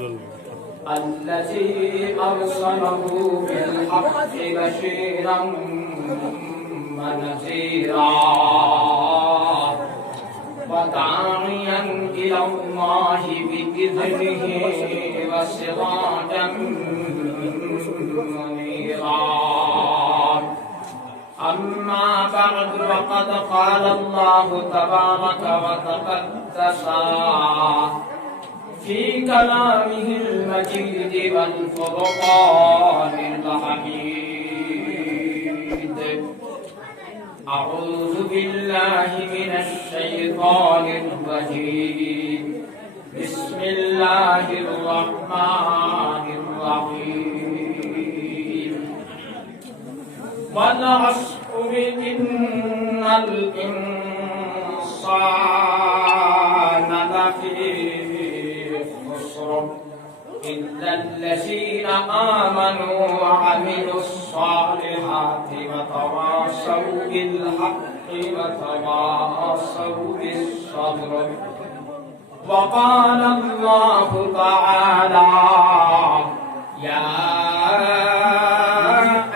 الذي أرسله بالحق بشيرا ونذيرا وداعيا إلى الله بإذنه وسراجا منيرا. أما بعد فقد قال الله تبارك وتقدس في كلامه المجيد والفرقان الحميد: أعوذ بالله من الشيطان الرجيم. بسم الله الرحمن الرحيم. والعصر إن الإنسان لفي خسر إلا الذين آمنوا وعملوا الصالحات وتواصوا بالحق وتواصوا بالصبر. وقال الله تعالى: يا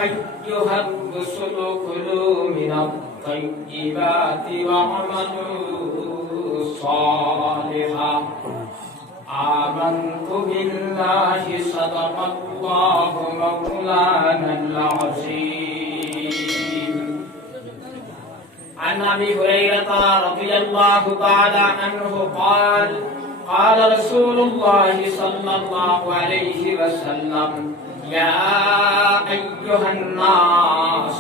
أيها الرسل كلوا من الطيبات واعملوا صالحا آمنت بالله صدق الله مولانا العظيم. عن أبي هريرة رضي الله تعالى عنه قال: قال رسول الله صلى الله عليه وسلم: يا أيها الناس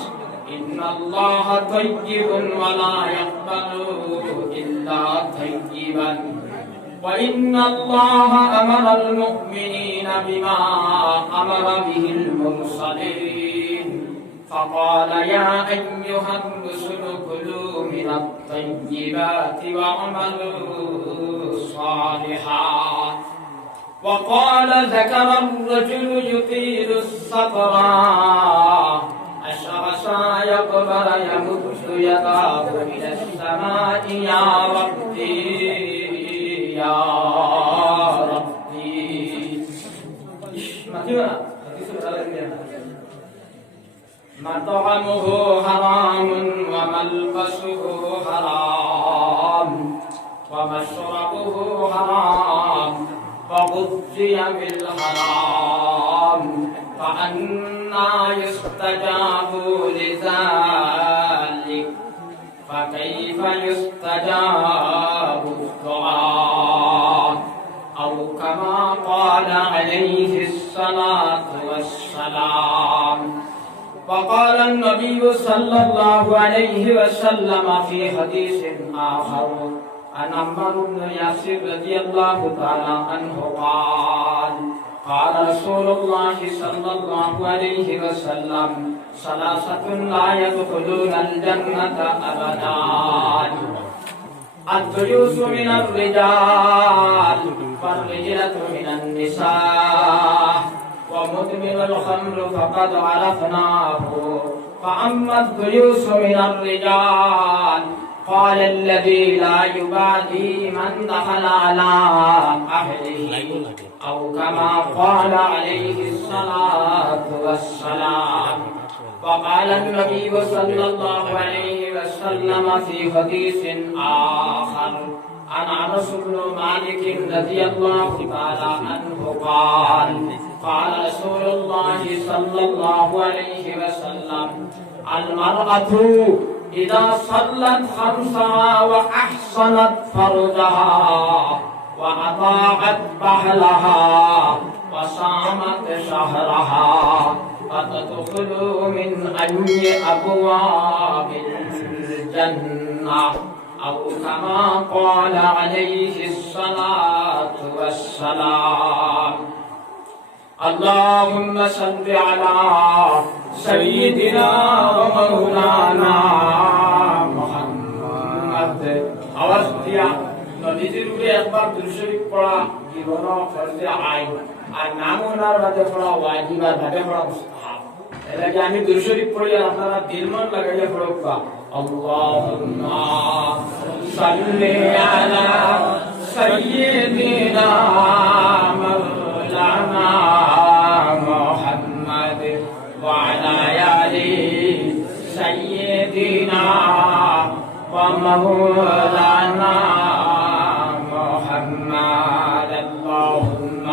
إن الله طيب ولا يقبل إلا طيبا، وإن الله أمر المؤمنين بما أمر به المرسلين، فقال: يا أيها الرسل كلوا من الطيبات واعملوا صالحا. وقال: ذكر الرجل يطيل السفر أشعث يقبل يمد يداه إلى السماء: يا ربي يا ربي. مطعمه حرام وملبسه حرام ومشربه حرام وغذي بالحرام، فأنى يستجاب لذلك؟ فكيف يستجاب الدعاء؟ أو كما قال عليه الصلاة والسلام. وقال النبي صلى الله عليه وسلم في حديث آخر عن عمار بن ياسر رضي الله تعالى عنه قال: قال رسول الله صلى الله عليه وسلم: ثلاثة لا يدخلون الجنة أبدا: الديوث من الرجال، والرجلة من النساء، ومدمن الخمر فقد عرفناه. فأما الديوث من الرجال قال: الذي لا يبالي من دخل على أهله، أو كما قال عليه الصلاة والسلام. وقال النبي صلى الله عليه وسلم في حديث آخر عن أنس بن مالك رضي الله تعالى عنه قال: قال رسول الله صلى الله عليه وسلم: المرأة إذا صلت خمسها وأحصنت فرجها وأطاعت أهلها وصامت شهرها فتدخل من أي أبواب الجنة، أو كما قال عليه الصلاة والسلام. اللهم صل على سيدنا ومولانا محمد. আওয়াজ দিয়া নবীজির উপরে একবার দুরূদ শরীফ পড়া জীবন ফরজে আইন, আর নাম ওনার বাদে পড়া ওয়াজিব, আর বাদে পড়া মুস্তাহাব। এর আগে আমি দুরূদ শরীফ পড়ি আর আপনারা দিল মন লাগাইয়া পড়বা। আল্লাহুম্মা সাল্লি আলা সাইয়্যিদিনা مولانا محمد اللهم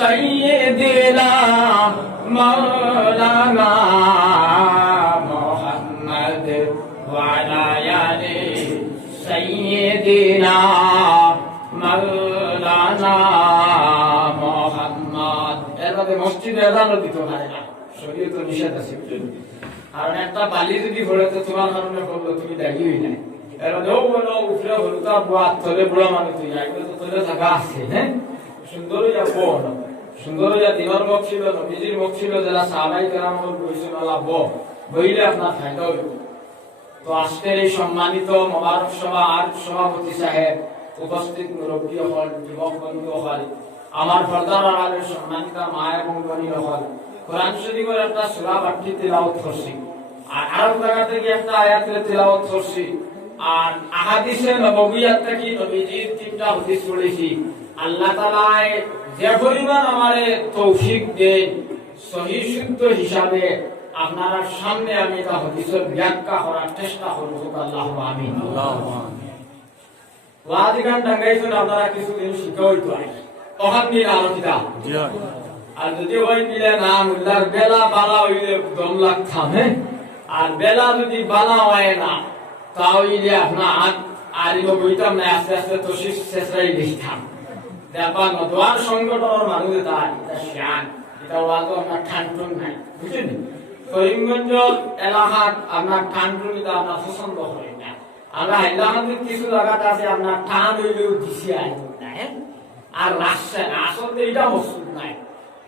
سيدنا مولانا محمد وعلى آل سيدنا مولانا محمد এর মধ্যে মসজিদে আযানও দিতে পারে না, শরীয়ত নিষেধ আছে। কারণ একটা বালি যদি পড়ে তো তোমার কারণে পড়লো, তুমি দাঁড়িয়ে হই নাই। এর মধ্যে ও বলো উপরে হলো তো বাদ তলে বুড়া মানুষ তুই যাইবে তো তলে থাকা আছে। হ্যাঁ, সুন্দর হইয়া বল, সুন্দর হইয়া দিনের মুখ ছিল, নবীজির মুখ ছিল, যারা সাহাবাই কেরাম বইছেন আল্লাহ বইলে আপনার ফায়দা হইব। তো আজকের এই সম্মানিত মোবারক সভা আর সভাপতি সাহেব, উপস্থিত মুরব্বী হল, যুবক বন্ধু হল, আমার পর্দার আড়ালের সম্মানিত মা এবং বোনী হল, কোরআন শরীফের একটা সূরা পাঠটি তেলাওয়াত করছি, আর আরো জায়গা থেকে একটা আয়াতের তেলাওয়াত করছি, আর আহাদিসে নববিয়াত থেকে নবীজির 3টা হাদিস পড়েছি। আল্লাহ তাআলা যে পরিমাণ আমারে তৌফিক দেন সহিহ শুদ্ধ হিসাবে আপনারা সামনে আমি এটা হাদিসের ব্যাখ্যা করার চেষ্টা করব। আল্লাহু আমিন। আল্লাহু আমিন। ওয়াদিগান টাঙ্গাইছেন আপনারা কিছুদিন শিখা হইতো তখন নিয়ে আলোচিত। আর যদি ওই মিলে না মুল্লার বেলা বালা হইলে দম লাগতাম। হ্যাঁ, আর বেলা যদি বালা হয় না তাহলে আপনার আর বইতাম না, আস্তে আস্তে তো শেষরাই দেখতাম। দেখবার নদোয়ার সংগঠনের মানুষ তার এটা শান, এটা ওয়াজও আপনার ঠান্টুন নাই, বুঝলেন? করিমগঞ্জ এলাকার আপনার ঠান্টুন এটা আপনার পছন্দ হয় না। আমরা হাইলাকান্দির কিছু জায়গাতে আছে আপনার ঠান হইলেও দিছি নাই, আর রাজশাহী না। আসলে এটা মসজিদ নাই,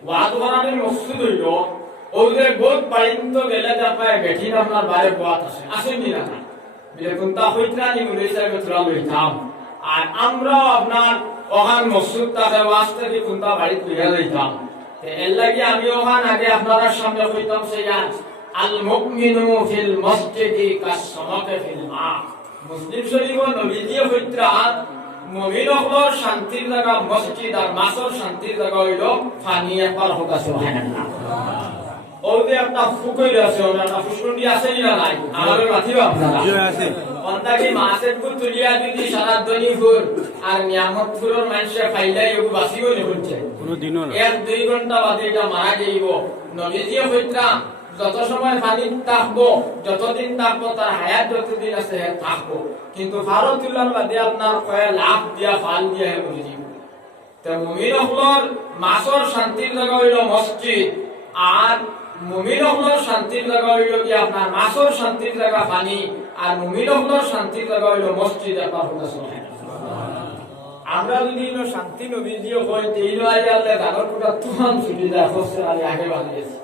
ওয়াজ করানোর মসজিদ হইল ওদের বহুত পর্যন্ত গেলে তারপরে বেঠিন আপনার বাইরে বোয়াত আছে, আসেনি না বলে কোনটা হইতরা নি বলে হিসাবে তোরা লইতাম। আর আমরা আপনার ওখান মসজিদ তাকে ওয়াজ থেকে কোনটা বাড়ি তুলে লইতাম। এর লাগি আমি ওখান আগে আপনারা সামনে কইতাম সেই আল মুমিনু ফিল মসজিদি কাসসামাকে ফিল মা। মুসলিম শরীফ নবীজি হইতরা মুমিন হলোর শান্তির জায়গা মসজিদ, আর মাসর শান্তির জায়গা হইল পানি। একবার হোক সুবহানাল্লাহ। ওতে একটা ফুকই আছে, ওটা ফুসকুন্ডি আছে না নাই? আমাদের মাথিবা আপনারা আছে। অন্তাকি মাছের কো তুলিয়া যদি সারা দনিপুর আর নিয়ামতপুরের মানুষে ফাইলাই এগু বাসিব নি হচ্ছে কোনো দিনও না। 1-2 ঘন্টা বাদে এটা মারা যাইব। নবীজি হইতরা যত সময় পানি থাকবো, যতদিন থাকবো তার হায়াত যতদিন আছে থাকবো, কিন্তু ফারতুল্লাহর বাদে আপনার কয় লাভ দিয়া ফাল দিয়া হে বলে দিব। তো মুমিন হলোর মাসর শান্তির জায়গা হইল মসজিদ, আর মুমিন হলোর শান্তির জায়গা হইল কি আপনার মাসর শান্তির জায়গা পানি, আর মুমিন হলোর শান্তির জায়গা হইল মসজিদ। একবার হোক সুবহানাল্লাহ। আমরা যদি শান্তি নবীজি হয় তেইলো আইলে আল্লাহ গাগর কোটা তুফান ছুটি যায় হোসেন আলী আগে বানিয়েছে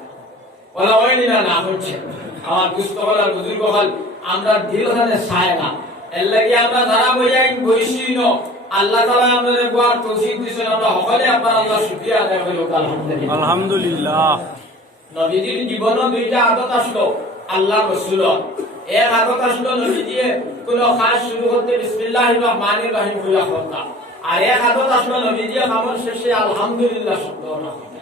বলা হয়নি না না হচ্ছে। আমার দুস্থ হল আর বুজুর্গ হল আমরা দিল হাতে চায় না, এর লাগি আমরা যারা বইয়াই বইছি আল্লাহ তাআলা আমাদের গোয়ার তৌফিক দিয়েছেন। আমরা সকলে আপনার আল্লাহ শুকরিয়া আদায় করি। আলহামদুলিল্লাহ আলহামদুলিল্লাহ। নবীজির জীবনে 2টা আদত আসলো আল্লাহ রাসূলের। এক আদত আসলো নবীজি কোন কাজ শুরু করতে বিসমিল্লাহির রহমানির রহিম বলে করতা, আর এক আদত আসলো নবীজি আমল শেষে আলহামদুলিল্লাহ শব্দ রাখতা।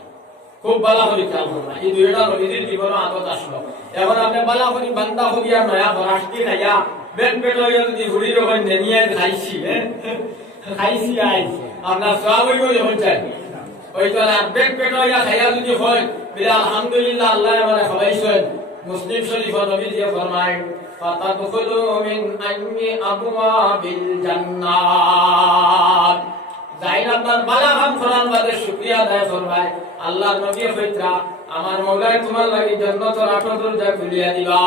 খুব ভালো করে খেয়াল করবা, এই 2টা নবীজির জীবনে আদত আসলো। এখন আপনি ভালো করে বান্দা হইয়া নয়া বরাশটি খাইয়া পেট পেট হইয়া যদি ঘুরির ওখানে নিয়ে খাইছি খাইছি আই আপনার সওয়াব হইব যখন চাই ওই তো না। পেট পেট হইয়া খাইয়া যদি হয় বলে আলহামদুলিল্লাহ আল্লাহ আমারে খাওয়াইছেন। মুসলিম শরীফ নবীজি ফরমায় ফাতাদখুলু মিন আইয়ি আবওয়াবিল জান্নাত। যাইন আপনার ভালো কাম করার বাদে শুকরিয়া আদায় ফরমায় আল্লাহর নবী হইতরা আমার মওলাই তোমার লাগি জান্নাতের 8 দরজা খুলিয়া দিবা।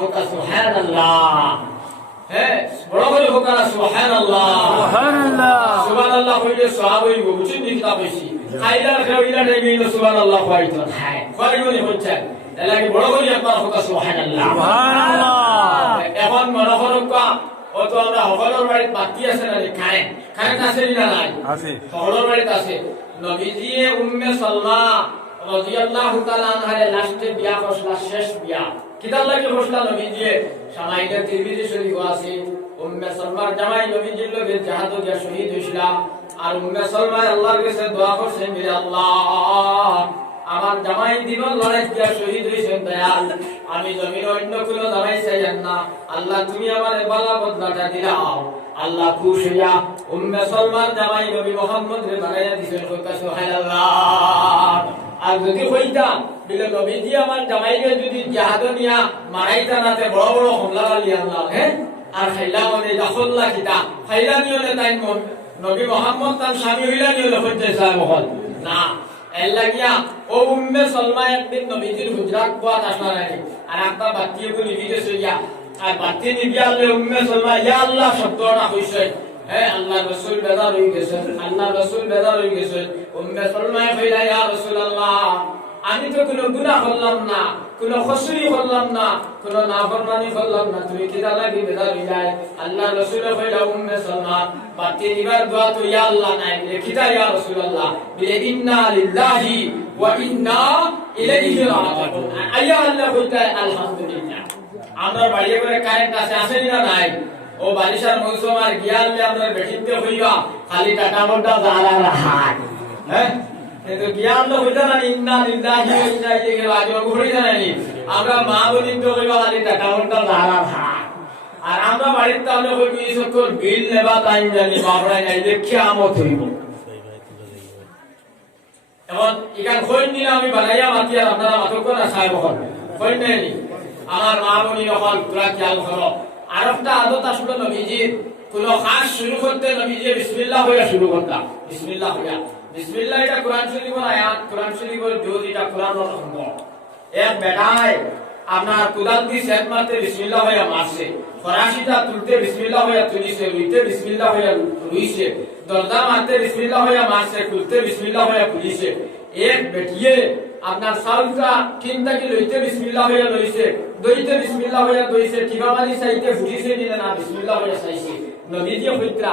হোকা সুবহানাল্লাহ। হ্যাঁ, বড় করে হোকা সুবহানাল্লাহ সুবহানাল্লাহ। সুবহানাল্লাহ কইলে সওয়াব হইব, বুঝছেন নি? কিতাব হইছি খাইলা খাইলা টাইমে সুবহানাল্লাহ কইতো হ্যাঁ কইবনি হচ্ছে। এর লাগি বড় করে একবার হোকা সুবহানাল্লাহ সুবহানাল্লাহ। এখন মনে করবা ও তো আমরা সকলের বাড়িতে বাতি আছে না? কারেন্ট আছে না? নাই আছে, সকলের বাড়িতে আছে। নবীজি উম্মে সালমা রাদিয়াল্লাহু তাআলা আনহার লাস্টে বিয়া করলা, শেষ বিয়া কিতাব লাগি করলা নবীজি। সামাইদা তিরমিজি শরীফ আছে উম্মে সালমার জামাই নবীজির লগে জাহাদ দিয়া শহীদ হইছিলা। আর উম্মে সালমা আল্লাহর কাছে দোয়া করছেন যে আল্লাহ আমার জামাই দিন লড়াই দিয়া শহীদ হইছেন দয়াল আমি জমিন অন্য কোনো জামাই চাইয়েন না আল্লাহ তুমি আমার বালা বদলাটা দিলাও আল্লাহ খুশ হইয়া উম্মে সালমান জামাই নবী মুহাম্মদ রে বানাইয়া দিছেন সুবহানাল্লাহ আর যদি হইতা বিলে নবী দি আমার জামাইকে যদি জিহাদ নিয়া মারাইতা নাতে বড় বড় হামলা আলি আল্লাহ হ্যাঁ আর খাইলা মানে দখল্লা কিতা খাইলা নিয়লে তাই মন নবী মুহাম্মদ তার স্বামী হইলা নিয়লে হচ্ছে সাহেব হল না এল্লাগিয়া ও উম্মে সালমা একদিন নবীজির হুজরাত কোয়াত আসনা নাই আর একটা বাতি বলি নিতে সইয়া আর বাতি নিবিয়া আল্লাহ উম্মে সালমা ইয়া আল্লাহ শব্দটা হইছে হ্যাঁ আল্লাহ রাসূল বেজার হই গেছেন আল্লাহ রাসূল বেজার হই গেছেন উম্মে সালমা কইলা ইয়া রাসূলুল্লাহ আমি তো কোনো গুনাহ করলাম না কোনো খসুরি করলাম না কোনো নাফরমানি করলাম না তুমি কি লাগি বেজার হই যায় আল্লাহ রাসূল কইলা উম্মে সালমা বাতি নিবার দোয়া তো ইয়া আল্লাহ নাই লেখিতা ইয়া রাসূলুল্লাহ বিলে ইন্না লিল্লাহি ওয়া ইন্না ইলাইহি রাজিউন আয়া আল্লাহ কইতা আলহামদুলিল্লাহ আমরা বাড়িয়ে করে কারেন্ট আছে না নাই ও বারিশার মৌসুম আর গিয়ালে আমরা বেঠিতে হইবা খালি টাকা মোটা জালার হাত হ্যাঁ কিন্তু গিয়ালে হইতা না ইন্না লিল্লাহি ওয়া ইন্না ইলাইহি রাজিউন ঘুরি জানানি আমরা মা বলিন তো হইবা খালি টাকা মোটা জালার হাত আর আমরা বাড়িতে তাহলে হইবি সকল বিল নেবা টাইম জানি বাবড়াই নাই যে কিয়ামত হইব এখন ইকান কইন নিলে আমি বানাইয়া মাতি আর আপনারা মাথক না সাহেব হল কইন নেনি আমার মা বলি হল তোরা খেয়াল করো আরেকটা আদত আসলে নবীজির কোন কাজ শুরু করতে নবীজি বিসমিল্লাহ হইয়া শুরু করতাম বিসমিল্লাহ হইয়া বিসমিল্লাহ এটা কোরআন শরীফের আয়াত কোরআন শরীফের জোজ এটা কোরআনের অঙ্গ এক বেটায় আপনার কুদাল দি সেট মারতে বিসমিল্লাহ হইয়া মারছে ফরাশিটা তুলতে বিসমিল্লাহ হইয়া তুলিছে লইতে বিসমিল্লাহ হইয়া লইছে দরজা মারতে বিসমিল্লাহ হইয়া মারছে খুলতে বিসমিল্লাহ হইয়া খুলিছে এক বেটিয়ে আপনার সাউলটা কিনটা কি লইতে বিসমিল্লাহ হইয়া লইছে দইতে বিসমিল্লাহ হইয়া দইছে টিবাবালি চাইতে ফুটিছে নিলে না বিসমিল্লাহ হইয়া চাইছে নবীজি হইত্রা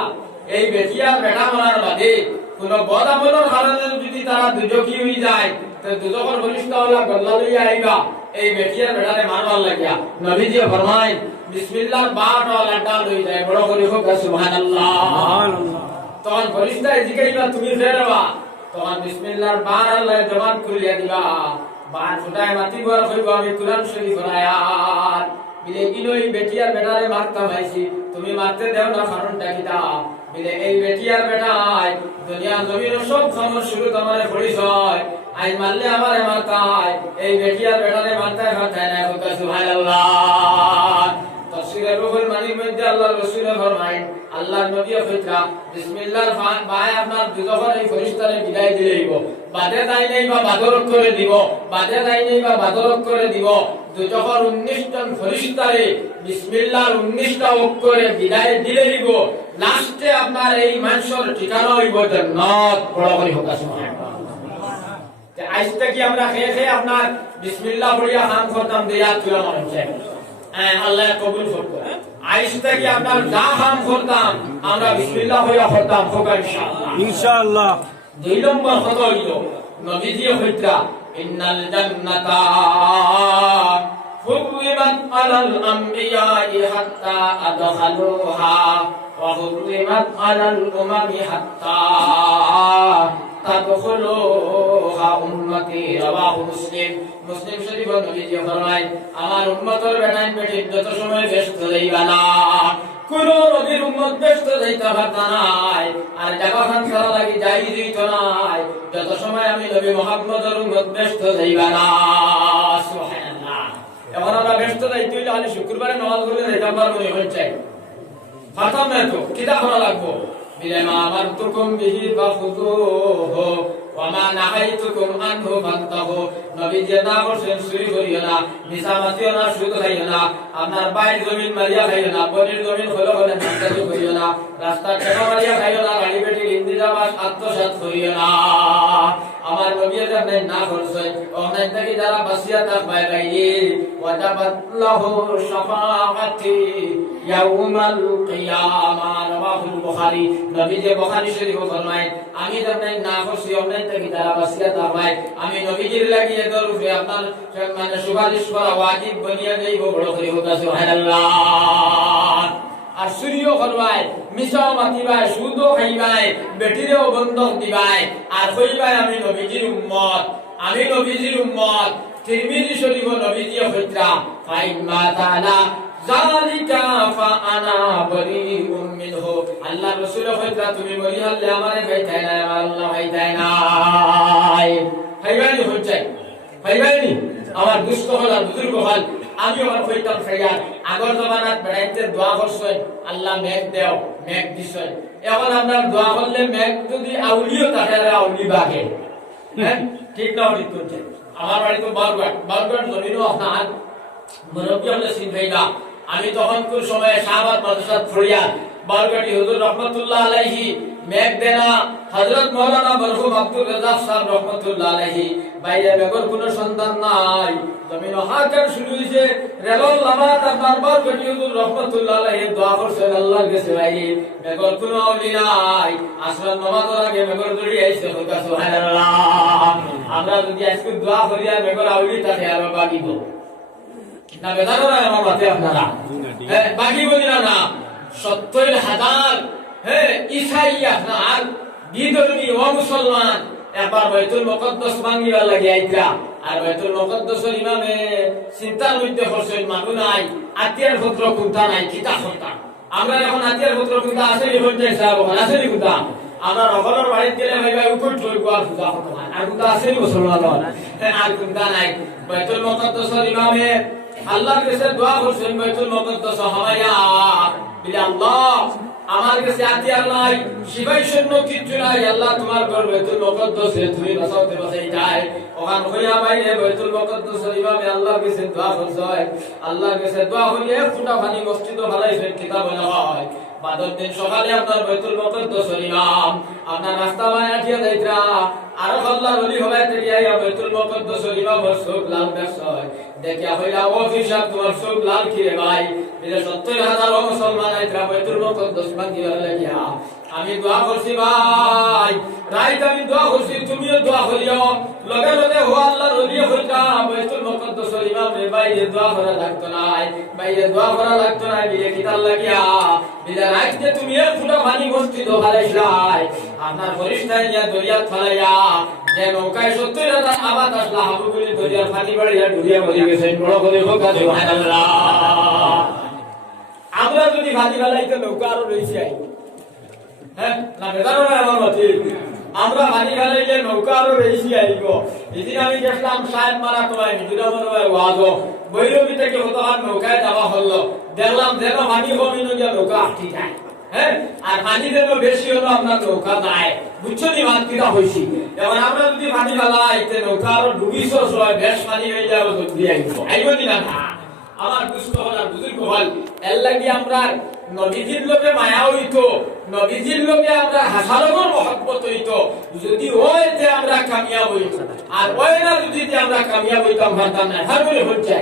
এই বেটিয়া বেটা মারার বাদে কোন বদ আমলের কারণে যদি তারা দুজকি হই যায় তো দুজকের ঘনিষ্ঠ হলা গল্লা লইয়া আইবা এই বেটিয়া বেটারে মারবার লাগিয়া নবীজি ফরমায় বিসমিল্লাহর বাট ওয়ালাটা লই যায় বড় করে হোক সুবহানাল্লাহ সুবহানাল্লাহ তখন ফরিস্তা জিগাইবা তুমি ফেরবা তখন বিসমিল্লাহর বার আল্লাহ জবান খুলিয়া দিবা বার ফুটায় মাটি বড় হইব আমি কুরআন শরীফের আয়াত বিলে কিলোই বেটিয়ার বেটারে মারতাম আইছি তুমি মারতে দেও না কারণটা কি দা বিলে এই বেটিয়ার বেটাই দুনিয়া জমির সব খবর শুরু তোমারে পরিচয় আই মারলে আমারে মারতাই এই বেটিয়ার বেটারে মারতাই মারতাই না হোক সুবহানাল্লাহ তাফসীরের রুহুল মানির মধ্যে আল্লাহর রাসূল ফরমায় আল্লাহর নবী ফিতরা বিসমিল্লাহর বায় আপনার দুজনের এই ফেরেশতারে বিদায় দিলেইব বাদে যাই নাই বা বাদরক করে দিব বাদে যাই নাই বা বাদরক করে দিব দুজনের 19 জন ফেরেশতারে বিসমিল্লাহর 19 টা অক্ষরে বিদায় দিলেইব লাস্টে আপনার এই মানুষের ঠিকানা হইব জান্নাত বড় করে হোক সুবহানাল্লাহ যে আজকে কি আমরা খেয়ে আপনার বিসমিল্লাহ পড়িয়া হাম করতাম দিয়া তুলা মানুষে আল্লাহ কবুল করবে আইসতে কি আপনার যা হাম করতাম আমরা বিসমিল্লাহ হইয়া করতাম হোক ইনশাআল্লাহ ইনশাআল্লাহ দুই নম্বর কথা হইল নবীজি হইতা ইন্নাল জান্নাতা হুরিমাত আলাল আমবিয়াই হাত্তা আদখালুহা ওয়া হুরিমাত আলাল উমামি হাত্তা তাদখুলুহা উম্মতি রাওয়াহু মুসলিম মুসলিম শরীফের নবীজি ফরমায় আমার উম্মতের বেটাই বেটি যত সময় ব্যস্ত যাইবা না কোন নবীর উম্মত ব্যস্ত যাইতে পারতা নাই আর জায়গাখান করা লাগি যাই দিত নাই যত সময় আমি নবী মুহাম্মদের উম্মত ব্যস্ত যাইবা না সুবহানাল্লাহ এখন আমরা ব্যস্ত যাইতে হইলে খালি শুক্রবারে নামাজ পড়লে যাইতে পারবো না হচ্ছে ফাতাম না তো কিতা করা লাগবো বিলেমা আমারতুকুম বিহি ফাখুযুহু ওয়া মা নাহাইতুকুম আনহু ফান্তাহু নবীজি না বলছেন চুরি করিও না মিছামাতিও না সুদ খাইও না আপনার বাইর জমিন মারিয়া খাইও না বনির জমিন হলো হলে নাকাজি করিও না রাস্তা ঠেকা মারিয়া খাইও না গাড়ি বেটি ইন্দিরাবাস আত্মসাৎ করিও না আমার নবী জানেন না করছে অনেক থেকে যারা বাসিয়া থাকবে গাইয়ে ওয়াজাবাতলাহু শাফাআতি ইয়াউমাল কিয়ামা রাওয়াহুল বুখারী নবীজি বুখারী শরীফ ফরমায় আমি জানেন না করছি অনেক থেকে যারা বাসিয়া থাকবে আমি নবীজির লাগিয়ে দরুফে আপনার মানে সুপারিশ করা ওয়াজিব বনিয়া যাইব বড় করে হোক সুবহানাল্লাহ আর সুরিও করবাই মিছাও মাতিবাই সুদও খাইবাই বেটিরেও বন্ধক দিবাই আর কইবাই আমি নবীজির উম্মত আমি নবীজির উম্মত তিরমিজি শরীফ নবীজি হইতা ফাইন মাতালা যালিকা ফাআনা বরিউম মিনহু আল্লাহ রাসূল হইতা তুমি বলি হলে আমারে ভাইতাই না আমার আল্লাহ ভাইতাই না ভাইবানি হইতাই ভাইবানি আমার দুষ্ট হল আর বুজুর্গ হল আমি আমার কইতাম ফেয়ার আগর জমানাত বেড়াইতে দোয়া করছই আল্লাহ মেঘ দেও মেঘ দিছই এখন আমরা দোয়া করলে মেঘ যদি আউলিও তাহলে আউলি বাগে হ্যাঁ ঠিক না ঠিক করছে আমার বাড়ি তো বারবার জমিনও আপনার মুরব্বী হলে সিনভাইদা আমি তখন কোন সময় শাহবাদ মাদ্রাসা ফরিয়াদ বারগাটি হুজুর রহমাতুল্লাহ আলাইহি মেঘ দেনা হযরত মাওলানা মরহুম আব্দুর রাজ্জাক সাহেব রহমাতুল্লাহ আলাইহি বাইরে মেঘর কোনো সন্তান নাই জমিন হাকার শুরু হইছে রেলল লামাত আপনার বারগাটি হুজুর রহমাতুল্লাহ আলাইহি দোয়া করছেন আল্লাহর কাছে ভাই মেঘর কোনো আউলি নাই আসমান নামাজের আগে মেঘর দড়ি আইছে কইতা সুবহানাল্লাহ আমরা যদি আজকে দোয়া করিয়া মেঘর আউলি তাকে আর বাকিব না বেদার না আমার মাতে আপনারা হ্যাঁ বাকি বলি না ৭০,০০০ হ্যাঁ ঈসাই আপনার বিধর্মী ও মুসলমান একবার বাইতুল মুকদ্দাস ভাঙিবার লাগি আইতা আর বাইতুল মুকদ্দাসের ইমামে চিন্তার মধ্যে করছেন মানু নাই আতিয়ার পুত্র কুন্তা নাই কিতা সন্তান আমরা এখন আতিয়ার পুত্র কুন্তা আছে নি হইতে সাহেব আছে নি কুন্তা আমরা রহমানের বাড়িতে গেলে ভাই ভাই উকুট লই গোয়া পূজা করতে হয় আর কুন্তা আছে নি মুসলমান আর কুন্তা নাই বাইতুল মুকদ্দাসের ইমামে আল্লাহর কাছে দোয়া করছেন বাইতুল মুকদ্দাস হামায়া বিলে আল্লাহ আমার কাছে আতিয়ার নাই শিবাই শূন্য কিছু নাই আল্লাহ তোমার ঘর বাইতুল মুকদ্দাসে তুমি বাঁচাতে বাঁচাই যায় ওখান হইয়া বাইরে বাইতুল মুকদ্দাসের ইমামে আল্লাহর কাছে দোয়া করছে আল্লাহর কাছে দোয়া হইলে এক ফুটা পানি মসজিদে ফলাইছেন কিতাব বলা হয় বাদর দিন সকালে আপনার বাইতুল মুকদ্দাসের ইমাম আপনার রাস্তা বায়া দিয়া যাইত্রা আর আল্লাহর ওলি হবে তেরিয়া বাইতুল মুকদ্দাসের ইমাম সব লাল বেশয় দেখিয়া হইলা অফিসার তোমার সব লাল খিরে ভাই বিলে ৭০,০০০ মুসলমান আইত্রা বাইতুল মুকদ্দাস ভাঙিবার লাগিয়া আমি দোয়া করছি ভাই রাইত আমি দোয়া করছি তুমিও দোয়া করিও লগে লগে হো আল্লাহর ওলি হইতা বাইতুল মুকদ্দাসের ইমাম রে বাইরে দোয়া করা লাগতো না বাইরে দোয়া করা লাগতো না বিলে কিতাল লাগিয়া বিলে রাইতে তুমি এক ফুটা পানি মসজিদ ফলাইছলাই আপনার ফরিস্তা ইয়া দরিয়া ফলাইয়া যে নৌকায় ৭০,০০০ আবাদ আসলা হাবুগুলি দরিয়ার পানি বাড়িয়া ডুবিয়া মরি গেছে বড় করে হোক সুবহানাল্লাহ আমরা যদি ভাজি ফলাইতে নৌকা আরো রইছি আই হ্যাঁ না বেদারো না আমার মতে আমরা ভাজি ফলাইলে নৌকা আরো রইছি আইব এদিন আমি দেখলাম সাহেব মারা তোমায় মিজুরা মনে ওয়াজ বৈরবী থেকে হতহার নৌকায় যাওয়া হলো দেখলাম যেন পানি কমিনো গিয়া নৌকা আটকে যায় হ্যাঁ আর পানি যেন বেশি হলো আপনার নৌকা যায় বুঝছো নি মাতৃটা হইছি এবার আমরা যদি পানি ফেলাই তে নৌকা আরো ডুবিছ হয় বেশ পানি হয়ে যাবে জলদি আইব নি না আমার দুষ্ট হল আর বুজুর্গ হল এর লাগি আমরা নবীজির লোকে মায়া হইতো নবীজির লোকে আমরা হাসারগর মহব্বত হইতো যদি ওইতে আমরা কামিয়াব হইতো আর ওই না যদি আমরা কামিয়াব হইতাম ভাবতাম না হ্যাঁ বলে হচ্ছে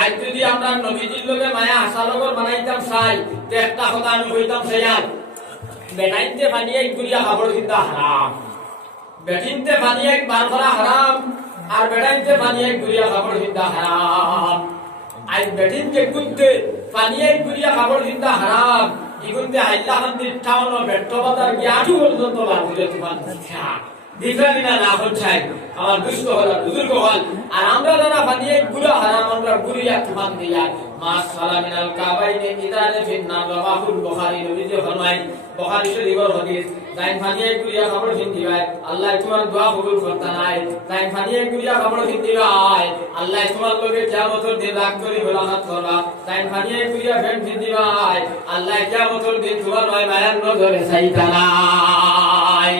আজ যদি আমরা নবীজির লোকে মায়া হাসারগর বানাইতাম চাই তো একটা কথা আমি হইতাম সেয়ার বেটাইতে বানিয়ে গুলিয়া খাবার কিন্তু হারাম বেটিনতে বানিয়ে বার করা হারাম আর বেটাইতে বানিয়ে গুলিয়া খাবার কিন্তু হারাম আজ বেটিনতে গুনতে পানিয়ে গুলিয়া খাবার কিন্তু হারাম ইগুনতে আল্লাহ মন্দির টাউন বেট্টো বাজার গিয়াটু পর্যন্ত বাঁধিলে তোমার দিফানিনা না হচ্ছে আমার দুষ্ট হল বুজুর্গ হল আর আমরা যারা বানিয়ে গুলা হারাম আমরা গুলিয়া তোমার দিয়া মাস সালামিনাল কাবাইনে ইদানে ফিন্নার রাবাহুল বুখারী নবীজি ফরমায় বুখারী শরীফের হাদিস তাই বানিয়ে গুলিয়া খাবার হিন্দি ভাই আল্লাহ তোমার দোয়া কবুল করতে নাই তাই বানিয়ে গুলিয়া খাবার হিন্দি ভাই আল্লাহ তোমার লগে কিয়ামতের দিন রাগ করি মোলাকাত করবা তাই বানিয়ে গুলিয়া ফেন হিন্দি ভাই আল্লাহ কিয়ামতের দিন তোমার ভাই মায়ার নজরে চাইতা নাই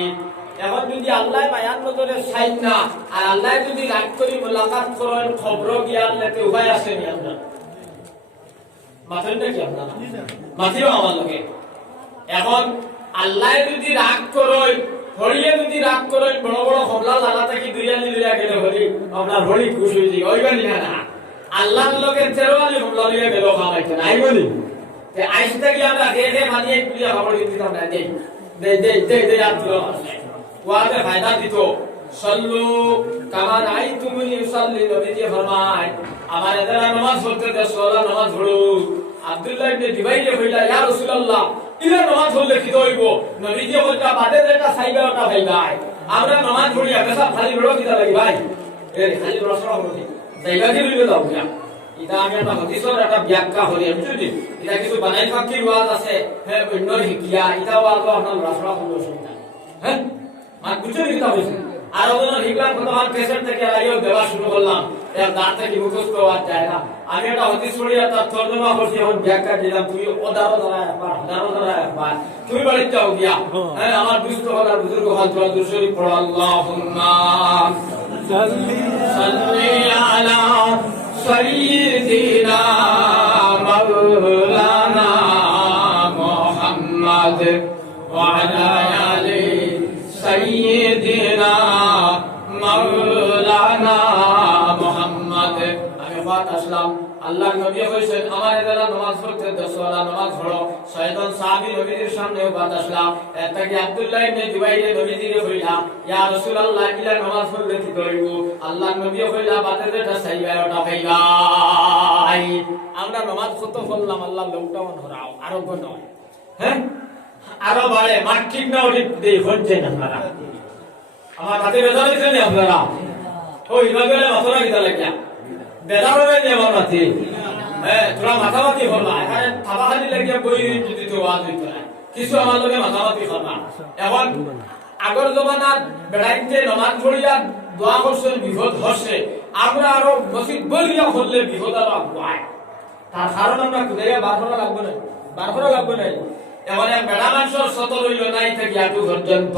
এখন যদি আল্লাহ মায়ার নজরে চাইত না আর আল্লাহ যদি রাগ করি মোলাকাত করেন খবর গিয়া আল্লাহকে উপায় আসেনি আপনার মাথেনটা কি আপনার মাথিও আমার লগে এখন আল্লাহ যদি রাগ করেন হরিয়ে যদি রাগ করেন বড় বড় হমলা লাগা থাকি দুইয়ালি লইয়া গেলে হরি আপনার হরি খুশি হইছি ওইবানি না আল্লাহর লগে তেরোয়ালি হমলা লইয়া গেল খামাইতে নাই বলি তে আইস থাকি আমরা হে মানিয়ে কুলিয়া খবর দিতাম না দে আব্দুল ওয়াতে ফায়দা দিত সল্লু কামা রাআইতুমুনি ইউসাল্লি নবীজি ফরমায় আমার দ্বারা নামাজ পড়তে দে সোলা নামাজ পড়ো আব্দুল্লাহ ইবনে জুবাইর কইলা ইয়া রাসূলুল্লাহ ইলা নামাজ পড়লে কি হইব নবীজি বলতা বাদে যেটা সাইবাটা ভাই ভাই আমরা নামাজ পড়ি আকাশা খালি বড় কিটা লাগি ভাই এই খালি রসরা হলো জায়গা দিয়ে লইবে দাও গিয়া এটা আমি একটা হদিসর একটা ব্যাখ্যা হলি বুঝলি এটা কিছু বানাই ফাঁকি ওয়াজ আছে হ্যাঁ অন্য হিকিয়া এটা ওয়াজ আপনার রসরা হলো শুনতা হ্যাঁ আর বুঝলি এটা হইছে আর ওদের হিকলাম প্রথম কেসেট থেকে আইও দেওয়া শুরু করলাম এর দাঁত থেকে মুখস্থ হওয়া যায় না আমি একটা হদিস পড়ি আর তার তর্জমা করছি এখন ব্যাখ্যা দিলাম তুই ওদারো দ্বারা একবার তুমি বাড়িতে যাও গিয়া হ্যাঁ আমার দুষ্ট হলার বুজুর্গ হল তোরা দুশরি পড়ো আল্লাহুম্মা সাল্লি আলা সাইয়্যিদিনা মাওলানা মুহাম্মদ ওয়া আলা আলি সাইয়্যিদিনা মাওলানা মুহাম্মদ আমি বাত আসলাম আল্লাহর নবী কইছেন আমার এবেলা নামাজ পড়তে 10 ওয়ালা নামাজ পড়ো শয়তান সাহাবী নবীর সামনেও বাত আসলাম এটাকে আব্দুল্লাহ ইবনে জুবাইর নবীজিরে কইলা ইয়া রাসূলুল্লাহ ইলা নামাজ পড়তে কি করিব আল্লাহর নবী কইলা বাতে যেটা চাইবা ওটা পাইবাই আমরা নামাজ কত পড়লাম আল্লাহ লকডাউন হরাও আরো কোন হ্যাঁ আরো বাড়ে মাঠ ঠিক না ওটি দেই হচ্ছে না আপনারা আমার রাতে বেজার হইছে না আপনারা ওই নগরে মাথা লাগিতা লাগিয়া বেজার হবে না আমার রাতে হ্যাঁ তোরা মাথামাতি হলা এখানে থাবাহালি লাগিয়া বই যদি তো ওয়াজ হইতো না কিছু আমার লগে মাথামাতি হলা এখন আগর জমানার বেড়াইতে নামাজ পড়িয়া দোয়া করছেন বিপদ হচ্ছে আমরা আরো মসজিদ বলিয়া হলে বিপদ আরো আগুয়ায় তার কারণ আমরা খুদাইয়া বার করা লাগবে না এখন এক বেড়া মানুষের শত রইল নাই থেকে আটু পর্যন্ত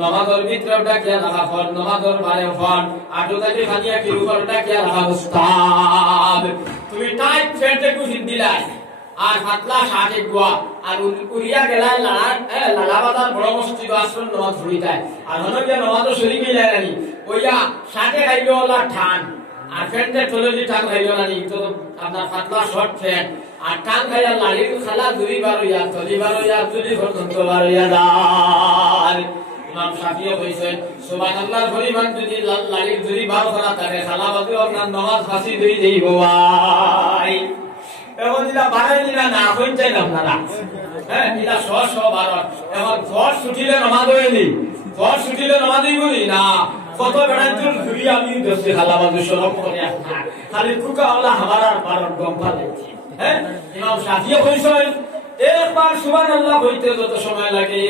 নমাজের ভিতরে ডাকিয়া রাখা ফল নমাজের বারে ফল আটু থেকে খালিয়া কি উপর ডাকিয়া রাখা উস্তাদ তুমি টাইট ফেন্টে কুহিন দিলাই আর হাতলা শাকে গোয়া আর উড়িয়া গেলাই লাড়া বাজার বড় মসজিদ আসল নমাজ পড়ি যায় আর হনকিয়া নমাজও শরীর মিলাই রানি ওইয়া শাকে খাইলো ওলা ঠান আর ফেন্টে চলে ঠান খাইলো রানি তো আপনার হাতলা শর্ট ফ্যান আর টান খাইয়া লাড়ির খালা দুই বার হইয়া তলি বার হইয়া তুলি পর্যন্ত বার হইয়া দার ইমাম শাফিঈ কইছেন সুবহানাল্লাহর পরিমাণ যদি লাড়ির দুই বার করা থাকে খালা বাজে আপনার নামাজ ফাঁসি দুই দেব ভাই এখন দিলা বাড়াই দিলা না হইন চাই আপনারা হ্যাঁ দিলা 100 বার এখন ঘর ছুটিলে নামাজ হইলি ঘর ছুটিলে নামাজ হইবনি না কত বেড়াই তুই ঘুরি আমি দশে খালা বাজে সরব করে খালি কুকা ওলা আমার আর পারন গম্পা দেখছি হ্যাঁ ইমাম শাফিঈ কইছেন একবার সুবহানাল্লাহ কইতে যত সময় লাগে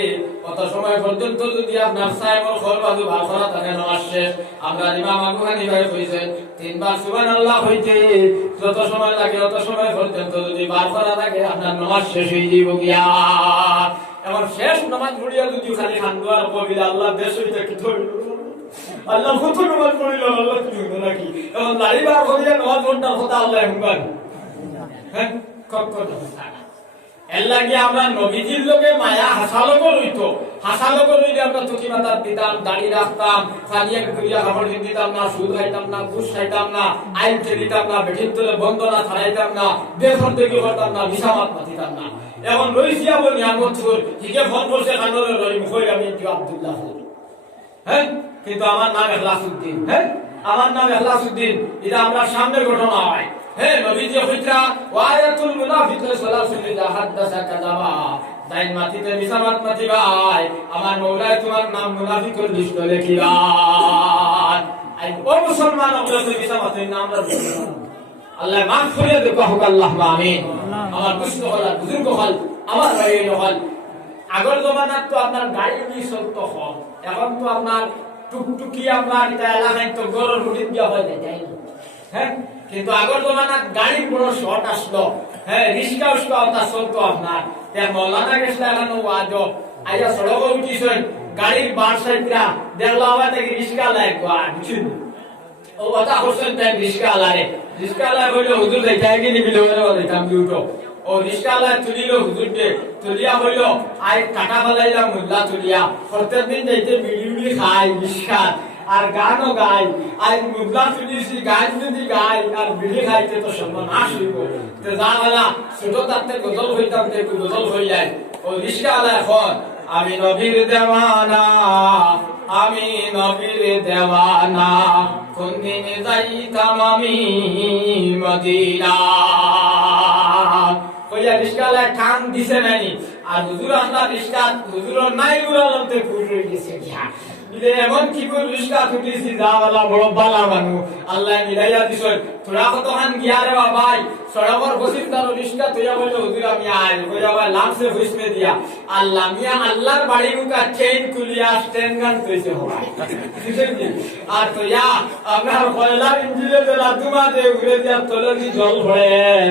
কত সময় পর্যন্ত যদি আপনার সাইমর খলবাজু ভালো করা থাকে নামাজ শেষ আমরা ইমাম আবু হানিফা কইছেন তিনবার সুবহানাল্লাহ কইতে যত সময় লাগে তত সময় পর্যন্ত যদি বার করা থাকে আপনার নামাজ শেষ হয়ে যাইব গিয়া এমন শেষ নামাজ পড়িয়া যদি খালি খানদুয়ার কবিলা আল্লাহ দেশ হইতে কি ধরল আল্লাহ কত নামাজ পড়িল আল্লাহ কি হইতো নাকি এখন লাড়ি বার করিয়া নামাজ পড়তার কথা আল্লাহ হুঙ্গান হ্যাঁ কত এর লাগে আমরা নবীজির লোকে মায়া হাসালোক লইতো হাসালোক লইলে আমরা তুকি মাতার দিতাম দাড়ি রাখতাম ফালিয়া কুরিয়া খাবার দিতাম না সুদ খাইতাম না ঘুষ খাইতাম না আইন দিতাম না বেঠির তোলে বন্দনা ছাড়াইতাম না বেফর দেখি করতাম না বিসামাত মাতিতাম না এখন রইছিয়া বলি আমার চোর ঠিকে ফোন করছে খানরে রই মুখই আমি আব্দুল্লাহ হ্যাঁ কিন্তু আমার নাম ইখলাসউদ্দিন হ্যাঁ আমার নাম ইখলাসউদ্দিন এটা আমরা সামনের ঘটনা হয় হ্যাঁ নবীজি ফিতরা ওয়ায়াতুল মুনাফিক সালাসুল ইদা হাদাসা কাযাবা তাই মাটিতে মিসামাত মাটি ভাই আমার মওলাই তোমার নাম মুনাফিকের লিস্টে লিখিবা আই ও মুসলমান আপনাদের মিসামাতের নাম রাখুন আল্লাহ মাফ করে দেব হোক আল্লাহ আমিন আমার দুষ্ট হল বুজুর্গ হল আমার ভাই হল আগর জমানাত তো আপনার গাড়ি নিয়ে চলত হল এখন তো আপনার টুকটুকি আপনার এটা এলাকায় তো গরুর রুটিন দেওয়া হয় যাই না হ্যাঁ কিন্তু আগর জমানাত গাড়ির বড় শর্ট আসলো হ্যাঁ রিস্কা উস্কা ওটা চলতো আপনার মৌলানা গেছিল এখন ওয়াজ আইয়া সড়ক উঠিছেন গাড়ির বার সাইডরা দেখলো আবার থেকে রিস্কা লাগবো বুঝছেন ও কথা করছেন তাই রিস্কা আলারে রিস্কা আলা হইলো হুজুর যাই কি নিবি লোকের কাম দিউটো ও রিস্কা আলা তুলিল হুজুরকে তুলিয়া হইলো আই কাটা ফলাইলাম মুল্লা তুলিয়া প্রত্যেক দিন যাইতে বিড়ি খাই রিস্কা আর গানও গাই আর মুদ্রা শুনেছি গান যদি গাই আর বিড়ি খাইতে তো সর্বনাশ হইব তো যা ছোট তাতে গজল হইতাম একটু গজল হয়ে যায় ও রিস্কা আলা এখন আমি নবীর দেওয়ানা আমি নবীর দেওয়ানা কোন দিন যাইতাম আমি মদিনা কইয়া রিস্কা আলা কান দিছে নানি আর হুজুর আপনার রিস্কা হুজুরের নাই গুলালতে খুশ হয়ে গেছে ইলে এমন কি করে রিস্কা তুলিছি যাওয়ালা বড় বালা মানু আল্লাহ মিলাইয়া দিছেন তোরা কতখান গিয়া রে ভাই সড়কর বসিরদার রিস্কা তুইয়া বলে হুজুর আমি আই কইয়া ভাই লামসে হুইসমে দিয়া আল্লাহ মিয়া আল্লাহর বাড়ি মুকা চেইন খুলিয়া স্ট্যান্ড গান কইছে হয় আর তোয়া আপনার কয়লার ইঞ্জিনে দলা দুমা দে ঘুরে দিয়া তলদি জল ভরে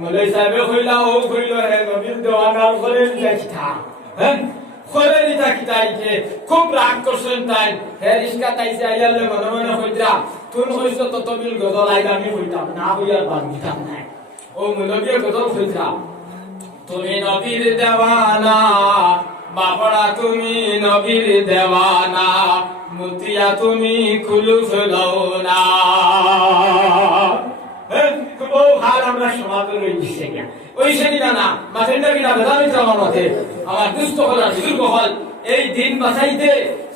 মলাই সাহেব কইলা ও কইল হে নবীর দেওয়ানার করে দেখতা হ্যাঁ করে দিতা কিতাইকে খুব রাগ করছেন তাই হে রিস্কা তাইছে আইয়ালে মনে মনে কইরা তুন কইছ তত বিল গজল আইলা আমি কইতাম না হইয়ার বান্দিতাম না ও নবীর গজল কইরা তুমি নবীর দেওয়ানা বাপড়া তুমি নবীর দেওয়ানা মুতিয়া তুমি কুলুফ দাও না ও হাল আমরা সমাজ রইছে কিয়া ওই সেদিনা না মাথেন্ডা কিনা বেদামি আমার মতে আমার দুষ্ট হলার বুজুর্গ হল এই দিন বাঁচাইতে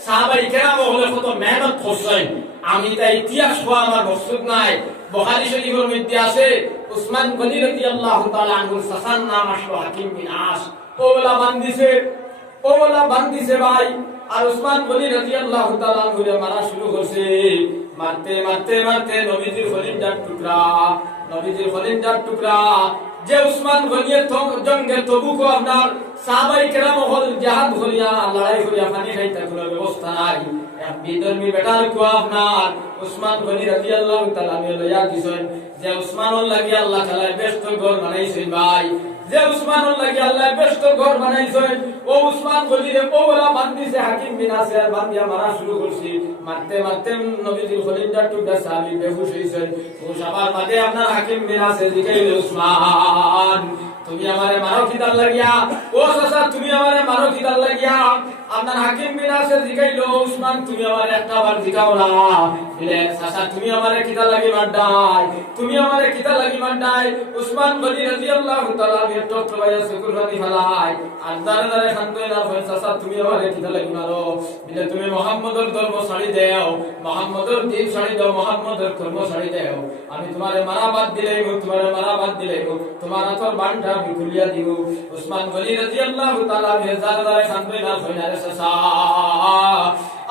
সাহাবাই কেরাম হলে কত মেহনত করছেন আমি তাই ইতিহাস হওয়া আমার মকসুদ নাই বুখারী শরীফের মধ্যে আছে উসমান গনি রাদিয়াল্লাহু তাআলা আনহুর সাসান নাম আসলো হাকিম বিন আস ওলা বান্দিছে ভাই আর উসমান গনি রাদিয়াল্লাহু তাআলা আনহুরে মারা শুরু করছে মারতে মারতে মারতে নবীজির খলিঞ্জার টুকরা যে উসমান গনির জঙ্গে তবুকও আপনার সাহাবাই কেরাম হল জিহাদ করিয়া লড়াই করিয়া পানি খাইতে কোনো ব্যবস্থা নাই এক বিধর্মী বেটার কো আপনার উসমান গনি রাদিয়াল্লাহু তাআলা লইয়া দিছেন যে উসমানুল লাগি আল্লাহ তাআলা বেস্ত ঘর বানাইছেন ভাই যে উসমানুল লাগি আল্লাহ বেস্ত ঘর বানাইছেন ও উসমান গনিরে ওলা বান্দিছে হাকিম বিন আসির বান্দিয়া মারা শুরু করছি মারতে মারতে নবীজির খলিঞ্জার টুকরা সাহাবী বেহুশ হইছেন ও সবার মাঝে আপনার হাকিম বিন আসির জিকাইলে উসমান তুমি আমারে মারো কিদার লাগিয়া ও চাচা তুমি আমারে মারো কিদার লাগিয়া আপনার হাকিম বিন আসির জিকাইলো উসমান তুমি আমারে একটা বার জিকাও না বলে চাচা তুমি আমারে কিদার লাগি মারডাই উসমান গনি রাদিয়াল্লাহু তাআলা এর টক লইয়া সুকুর রানি ফলাই আর দারে দারে খানতই না হয় চাচা তুমি আমারে কিদার লাগি মারো বলে তুমি মুহাম্মদের ধর্ম ছাড়ি দাও মুহাম্মদের দিন ছাড়ি দাও মুহাম্মদের ধর্ম ছাড়ি দাও আমি তোমারে মারা বাদ দিলেই তোমার আতর বান্ডা আমি খুলিয়া দিব উসমান গনি রাদিয়াল্লাহু তাআলা এর দারে দারে খানতই না হয়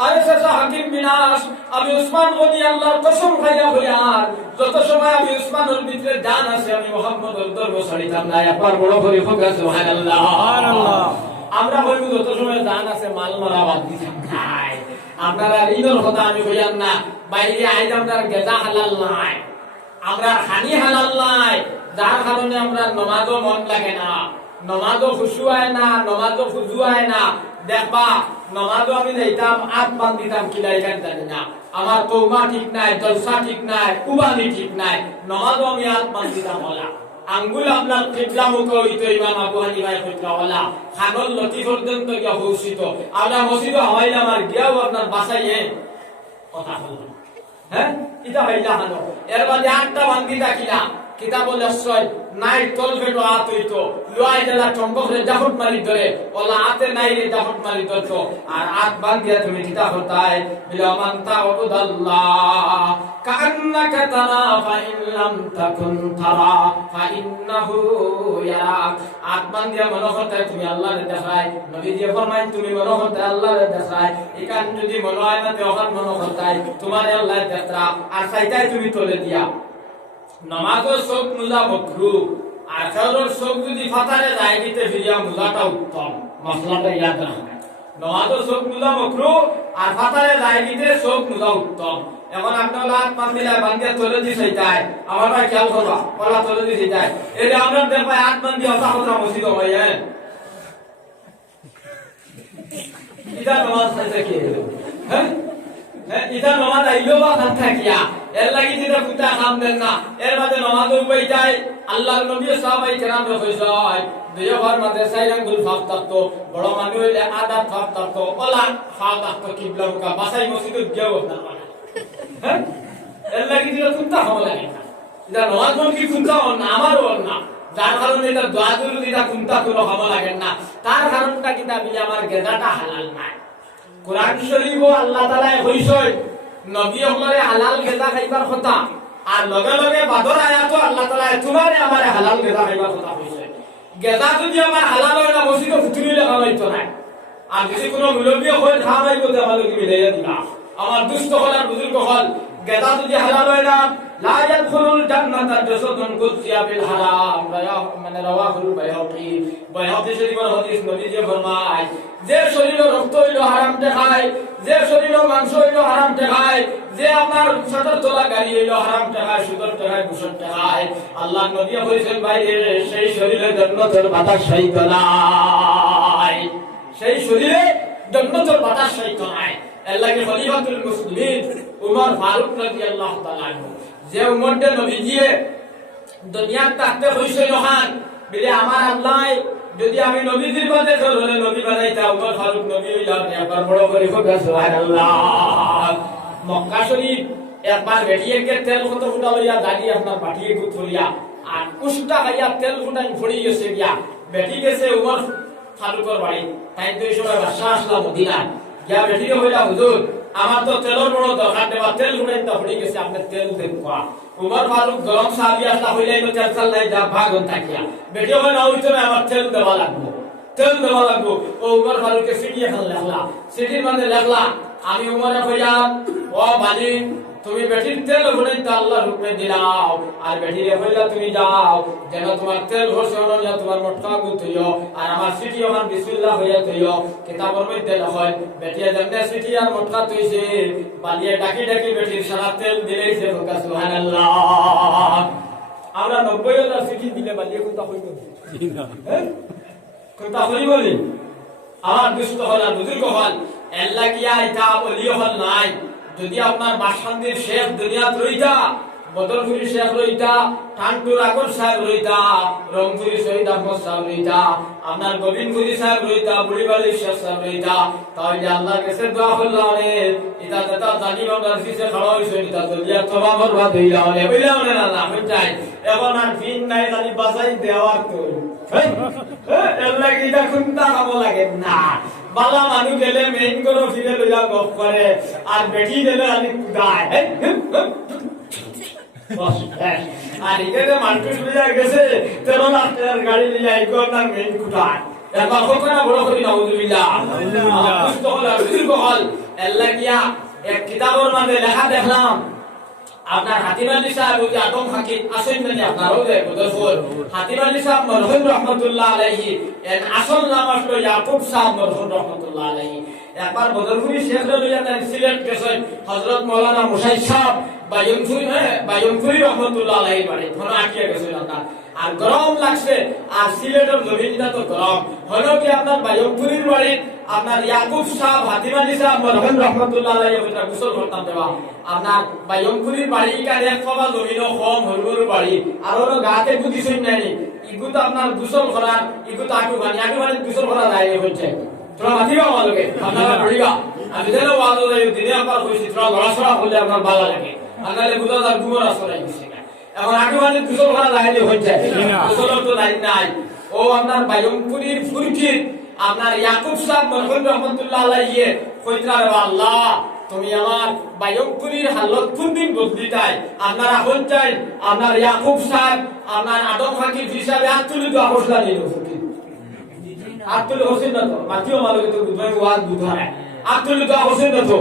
আরে চাচা হাকিম বিন আস আমি উসমান গনি আল্লাহর কসম খাইয়া হইয়ার যত সময় আমি উসমানের ভিতরে জান আছে আমি মুহাম্মদের ধর্ম ছাড়িতাম না একবার বড় করে হোক সুবহানাল্লাহ আমরা বলবো যত সময় জান আছে মাল মারা বাদ দিতাম নাই আপনারা ঈদের কথা আমি কইয়াম না বাইরে আইজ আপনার গেজা হালাল নাই আমরা খানি হালাল নাই যার কারণে আমরা নামাজও মন লাগে না নামাজও খুশু হয় না নামাজও খুজু হয় না দেখবা নামাজও আমি যাইতাম আট মান দিতাম কিলাই জানি না আমার তওবা ঠিক নাই জলসা ঠিক নাই কুরবানি ঠিক নাই নামাজও আমি আট মান দিতাম ওলা আঙ্গুল আপনার কিবলা মুখ হইতো ইমাম আবু হানিফা কইতা ওলা খানল লতি পর্যন্ত গিয়া হউছিত আমরা মসজিদ হইলা আমার গিয়াও আপনার বাসাইয়ে কথা বলবো হ্যাঁ ইটা হইলা হানো এর বাদে আটটা বান্দি থাকিলা কিতাব লসয় নাই তল ফেটো আত হইতো লয় দেলা চম্বকরে জাফট মারি ধরে ওলা আতে নাই রে জাফট মারি ধরতো আর আত বান্দিয়া তুমি কিতাব হতায় বিলামান তাউদাল্লাহ কান্নাকা তারা ফা ইন লাম তাকুন তারা ফা ইন্নাহু ইয়ারাক আত বান্দিয়া মনে হতায় তুমি আল্লাহরে দেখায় নবী যে ফরমায় তুমি মনে হতায় আল্লাহরে দেখায় একান যদি মনে হয় না তখন মনে হতায় তোমার আল্লাহ দেখরা আর চাইতায় তুমি তলে দিয়া নামাজের চোখ মুজা মকরু আর খেলোর চোখ যদি ফাতারে যায় দিতে ফিরিয়া মুজাটা উত্তম মশলাটা ইয়াদ রাখবেন নামাজের চোখ মুজা মকরু আর ফাতারে যায় দিতে চোখ মুজা উত্তম এখন আপনার হাত বান্ধিলে বান্ধিয়া তলে দি চাইতায় আমার ভাই খেয়াল করবা পলা তলে দি চাইতায় এই যে আমরা দেখবা হাত বান্ধি হতা হতা মসজিদ হয় এটা নামাজ চাইতে কি হ্যাঁ ইটা নামাজ আইলো বা খান থাকিয়া এর লাগি যেটা কুতা খাম দেন না এর মাঝে নামাজ উপাই যায় আল্লাহর নবী সাহাবাই কেরাম কইছয় দুইবার মাঝে সাইরান গুল ফাক তাকতো বড় মানুষ হইলে আদা ফাক তাকতো ওলা ফাক তাকতো কিবলা মুকা বাসাই মসজিদে গিয়েও না হ্যাঁ এর লাগি যেটা কুতা খাম লাগে না এটা নামাজ কোন কি কুতা না আমারও না যার কারণে এটা দোয়া করে দিটা কুতা করে খাম লাগে না তার কারণটা কিনা বিলে আমার গেজাটা হালাল নাই কুরআন শরীফ আল্লাহ তাআলা কইছয় নবী হলরে হালাল গেজা খাইবার কথা আর লগে লগে বাদর আয়াত আল্লাহ তাআলা তোমারে আমারে হালাল গেজা খাইবার কথা কইছে গেদা যদি আমার হালাল হয় না বসি তো ফুতুরি লেখা হইতো না আর যদি কোনো মুলবি হয় খাওয়াই বলতে আমাদের মিলাইয়া দিবা আমার দুষ্ট হল আর বুজুর্গ হল গেদা যদি হালাল হয় না লা ইয়াদখুলুল জান্নাতা জাসাদুন কুদসিয়া বিল হারাম মানে রাওয়াহুল বাইহাকি শরীফের হাদিস নবীজি ফরমায় যে শরীর রক্ত হইলো হারাম খায় যে শরীর মাংস হইলো হারাম খায় যে আপনার ছাতার তোলা গাড়ি হইলো হারাম খায় সুদর খায় ঘুষর খায় আল্লাহ নবী বলেছেন ভাই সেই শরীরে জান্নাতের বাতাস সহিত নাই সেই শরীরে জান্নাতের বাতাস সহিত নাই আল্লাহকে খলিফাতুল মুসলিমিন উমর ফারুক রাদিয়াল্লাহু তাআলা যে উম্মতে নবীজি দুনিয়া তাকতে হইছে নহান বলে আমার আল্লাহ যদি আমি নবীজির পথে চলে নবী বানাইতা উমর ফারুক নবী হইলাম একবার বড় করে হবে সুবহানাল্লাহ মক্কা শরীফ একবার বেটিয়েকে তেল কত ফুটা লইয়া দাঁড়িয়ে আপনার পাঠিয়ে গুত করিয়া আর কুষ্টা খাইয়া তেল ফুটাই পড়ি গেছে গিয়া বেটি গেছে উমর ফারুকের বাড়ি তাই তো এই সময় বাদশা আসলা মদিনা গিয়া বেটিকে হইলা হুজুর আমার তো তেলের বড় দরকার দেবা তেল ফুটাই তা পড়ি গেছে আপনি তেল দেখবা উমর ফারুক গরম সাহাবী আসলা হইলাই তো তেল চাল নাই যা ভাগন থাকিয়া বেটি হইলা হইতো না আমার তেল দেওয়া লাগবো ও উমর ফারুককে সিটি এখন লেখলা সিটির মধ্যে লেখলা আমি উমরে কইলাম ও মালিক তুমি বেটির তেল ফুটাইতে আল্লাহর হুকুমে দিলাও আর বেটিরে কইলা তুমি যাও যেন তোমার তেল ভরসে হইয়া তোমার মটকা গুত হইও আর আমার সিটি ওখান বিসমিল্লাহ হইয়া হইও কিতাবের মধ্যে লেখয় বেটিয়া যেমনে সিটি আর মটকা তুইছে বালিয়ে ডাকি ডাকি বেটির সারা তেল দিলেইছে সুবহানাল্লাহ আমরা 90,000 সিটি দিলে বালিয়ে কোনটা হইব না কোনটা হইব না আমার দুষ্ট হল আর বুজুর্গ হল আল্লাহ কিয়া এটা ওলি হল নাই যদি আপনার বাসন্তীর শেখ দুনিয়াত রইতা বদরপুরি শেখ রইতা টানটুর আগর সাহেব রইতা রংপুরি শহীদ আহমদ সাহেব রইতা আপনার গোবিন্দপুরি সাহেব রইতা বুড়িবাড়ির শেখ সাহেব রইতা তাহলে আল্লাহর কাছে দোয়া করলাম রে এটা যেটা জানি আমরা ফিসে খাওয়া হইছে এটা দুনিয়া তবা বরবাদ হইলা হলে বইলা না না আমি চাই এখন আর ফিন নাই জানি বাঁচাই দেওয়ার তো আল্লাহ কি এটা কোনটা ভালো লাগে না বালা মানু গেলে মেইন করো ফিরে লইয়া গপ করে আর বেটি গেলে আমি কুদায় আর এখানে মানুষ লইয়া গেছে তেরো লাখ টাকার গাড়ি লইয়া এগো না মেইন কুদায় একবার কখনো বড় করি নাউজুবিল্লাহ আল্লাহ কিয়া এক কিতাবের মধ্যে লেখা দেখলাম আপনার হাতিম আলী সাহেব ওই আদম হাকিম আসেন মানে আপনার ওই বদরপুর হাতিম আলী সাহেব মরহুম রহমাতুল্লাহ আলাইহি এর আসল নাম হলো ইয়াকুব সাহেব মরহুম রহমাতুল্লাহ আলাইহি একবার বদরপুরি শেখ লইয়া তাই সিলেট গেছেন হযরত মাওলানা মুসাইদ সাহেব বায়ুমপুরি রহমাতুল্লাহ আলাইহি বাড়ি ধরা আকিয়া গেছেন আপনার আর গরম লাগছে আর সিলেটের জমিনটা তো গরম হলো কি আপনার বায়ুমপুরির বাড়ি আপনার ইয়াকুব সাহেব হাতিম আলী সাহেব মরহুম রহমাতুল্লাহ আলাইহি ওটা গোসল করতাম দেবা আপনার বায়ুমপুরির বাড়ি কার এক কবা জমিন কম হলগর বাড়ি আর হলো গাতে গুদিছই নাই ইগু তো আপনার গোসল করার ইগু তো আটু বানি গোসল করা যায় হচ্ছে তোরা মাতিবা আমাদেরকে আপনারা পড়িবা আমি জানো ওয়াজ দিনে আপনার কইছি তোরা লড়াছড়া করলে আপনার ভালো লাগে আগালে বুঝা আর ঘুমর আসরাই দিছে এখন আটু বানি গোসল করা যায় হচ্ছে গোসল তো নাই ও আপনার বায়ুমপুরির ফুরকির আপনার ইয়াকুব সাহেব মরহুম রহমাতুল্লাহ আলাইহি কইতরা আল্লাহ তুমি আমার বায়ুমপুরির হালত কোনদিন বদলি তাই আপনারা হল চাই আপনার ইয়াকুব সাহেব আপনার আদম হাকিম হিসাবে আতুল তো আবসলা দিল আতুল হোসেন না তো মাটিও মালকে তো দুধই ওয়াজ দুধায় আতুল তো হোসেন না তো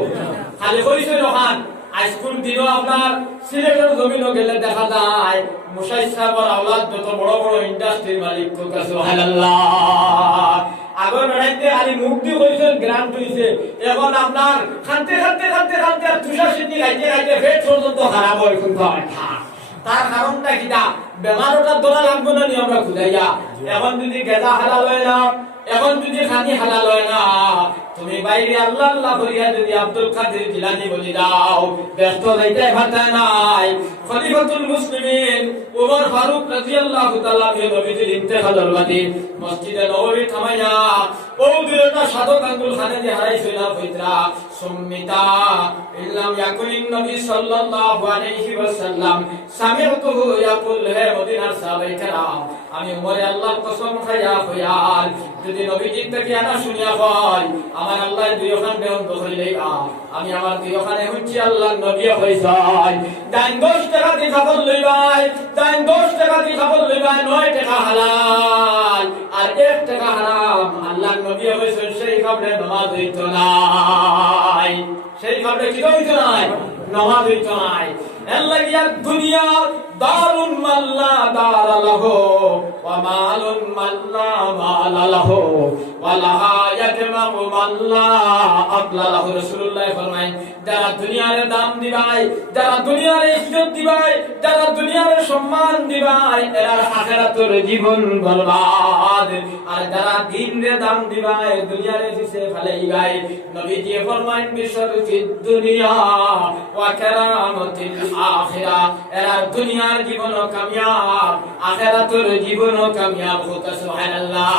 খালি কইছে রহান আজকুল দিনও আপনার সিলেটের জমিনও গেলে দেখা যায় মুসাইদ সাহেবের আওলাদ যত বড় বড় ইন্ডাস্ট্রির মালিক কোকা সুবহানাল্লাহ আগর বেড়াইতে আলী মুক্তি হইছেন গ্রান্ট হইছে এখন আপনার খানতে আর তুষার সিদ্ধি গাইতে পেট পর্যন্ত খারাপ হয় কিন্তু তার কারণটা কিটা বেমারটা দোলা লাগবে না নি আমরা খুঁজাইয়া এখন যদি গেদা হালাল হয় না এখন যদি খানি হালাল হয় না তুমি বাইরে আল্লাহ আল্লাহ করিয়া যদি আব্দুল কাদের জিলানী বলি দাও ব্যস্ত যাইতে ভাতা নাই খলিফাতুল মুসলিমিন ওমর ফারুক রাদিয়াল্লাহু তাআলা নবীজির ইন্তেকালের বাদে মসজিদে নববী থামাইয়া ও দুইটা সাধক আঙ্গুল খানে যে হারাইছিল না পবিত্রা সুম্মিতা ইল্লাম ইয়াকুলিন নবী সাল্লাল্লাহু আলাইহি ওয়াসাল্লাম সামি'তুহু ইয়াকুল হে মদিনার সাহাবায়ে কেরাম আমি ওমরে আল্লাহর কসম খাইয়া হইয়াল যদি নবীজির থেকে আনা শুনিয়া হয় আমার আল্লাহ দুই ওখান বন্ধ হইলেই আমি আমার দুই ওখানে হচ্ছি আল্লাহ নবী হইছাই দান 10 টাকা দিয়ে খাবার লইবাই দান 10 টাকা দিয়ে খাবার লইবাই 9 টাকা হালাল আর 1 টাকা হারাম আল্লাহ নবী হইছেন সেই খাবারে নামাজ হইতো নাই সেই খাবারে কি হইতো নাই নামাজ হইতো নাই আল্লাহ ইয়া দুনিয়া দারুন মাল্লা দার লাহু ওয়া মালুন মাল্লা মাল লাহু ওয়া লাহা ইয়াতমামু মাল্লা আকলা লাহু রাসূলুল্লাহ ফরমায় যারা দুনিয়ার দাম দিবাই যারা দুনিয়ার ইজ্জত দিবাই যারা দুনিয়ার সম্মান দিবাই এরা আখিরাতের জীবন বরবাদ আর যারা দ্বীনের দাম দিবাই দুনিয়ার পিছে ফেলাইবাই নবীজি ফরমায় বিশরফিদ দুনিয়া ওয়া কারামাতিল আখিরা এরা দুনিয়ার জীবন কামিয়াব আখিরাতের জীবন কামিয়াব হতে সুবহানাল্লাহ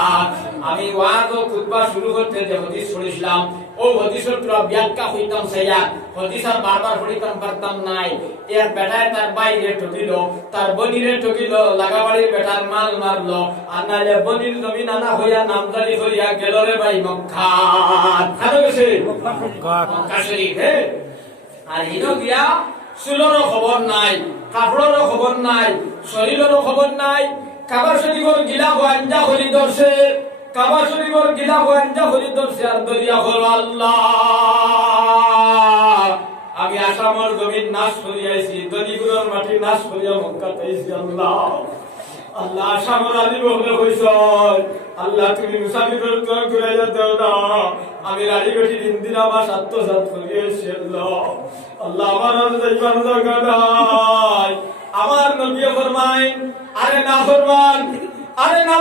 আমি ওয়াজ ও খুতবা শুরু করতে যে হাদিস পড়িছিলাম ও হাদিসের পুরো ব্যাখ্যা হইতাম সাইয়া হাদিসা বারবার পড়িতাম পারতাম নাই এর বেটায় তার বাইরে ঠকিল তার বনিরে ঠকিল লাগাবাড়ির বেটার মাল মারলো আর নালে বনির জমি নানা হইয়া নামদারি হইয়া গেল রে ভাই মক্কা ভালো গেছে মক্কা শরীফ আর হিনো গিয়া চুলরও খবর নাই কাপড়েরও খবর নাই শরীরেরও খবর নাই কাবা শরীফের গিলা আঞ্জা হলি দর্শে কাবা শরীফের গিলা আঞ্জা হলি দর্শে আর দরিয়া হল আল্লাহ আমি আসামর জমিন নাশ করিয়াছি দলিগুলোর মাটি নাশ করিয়া মক্কাতে আইছি আল্লাহ আল্লাহ আসামর আলী বহলে হইছ আল্লাহ তুমি মুসাফিরের দোয়া করাইয়া দাও না আমি রাড়ি বেটি ইন্দিরাবাস আত্মসাৎ করিয়াছি আল্লাহ আল্লাহ আমার আর যাইবার জায়গা নাই আমার নবী ফরমায় আরে না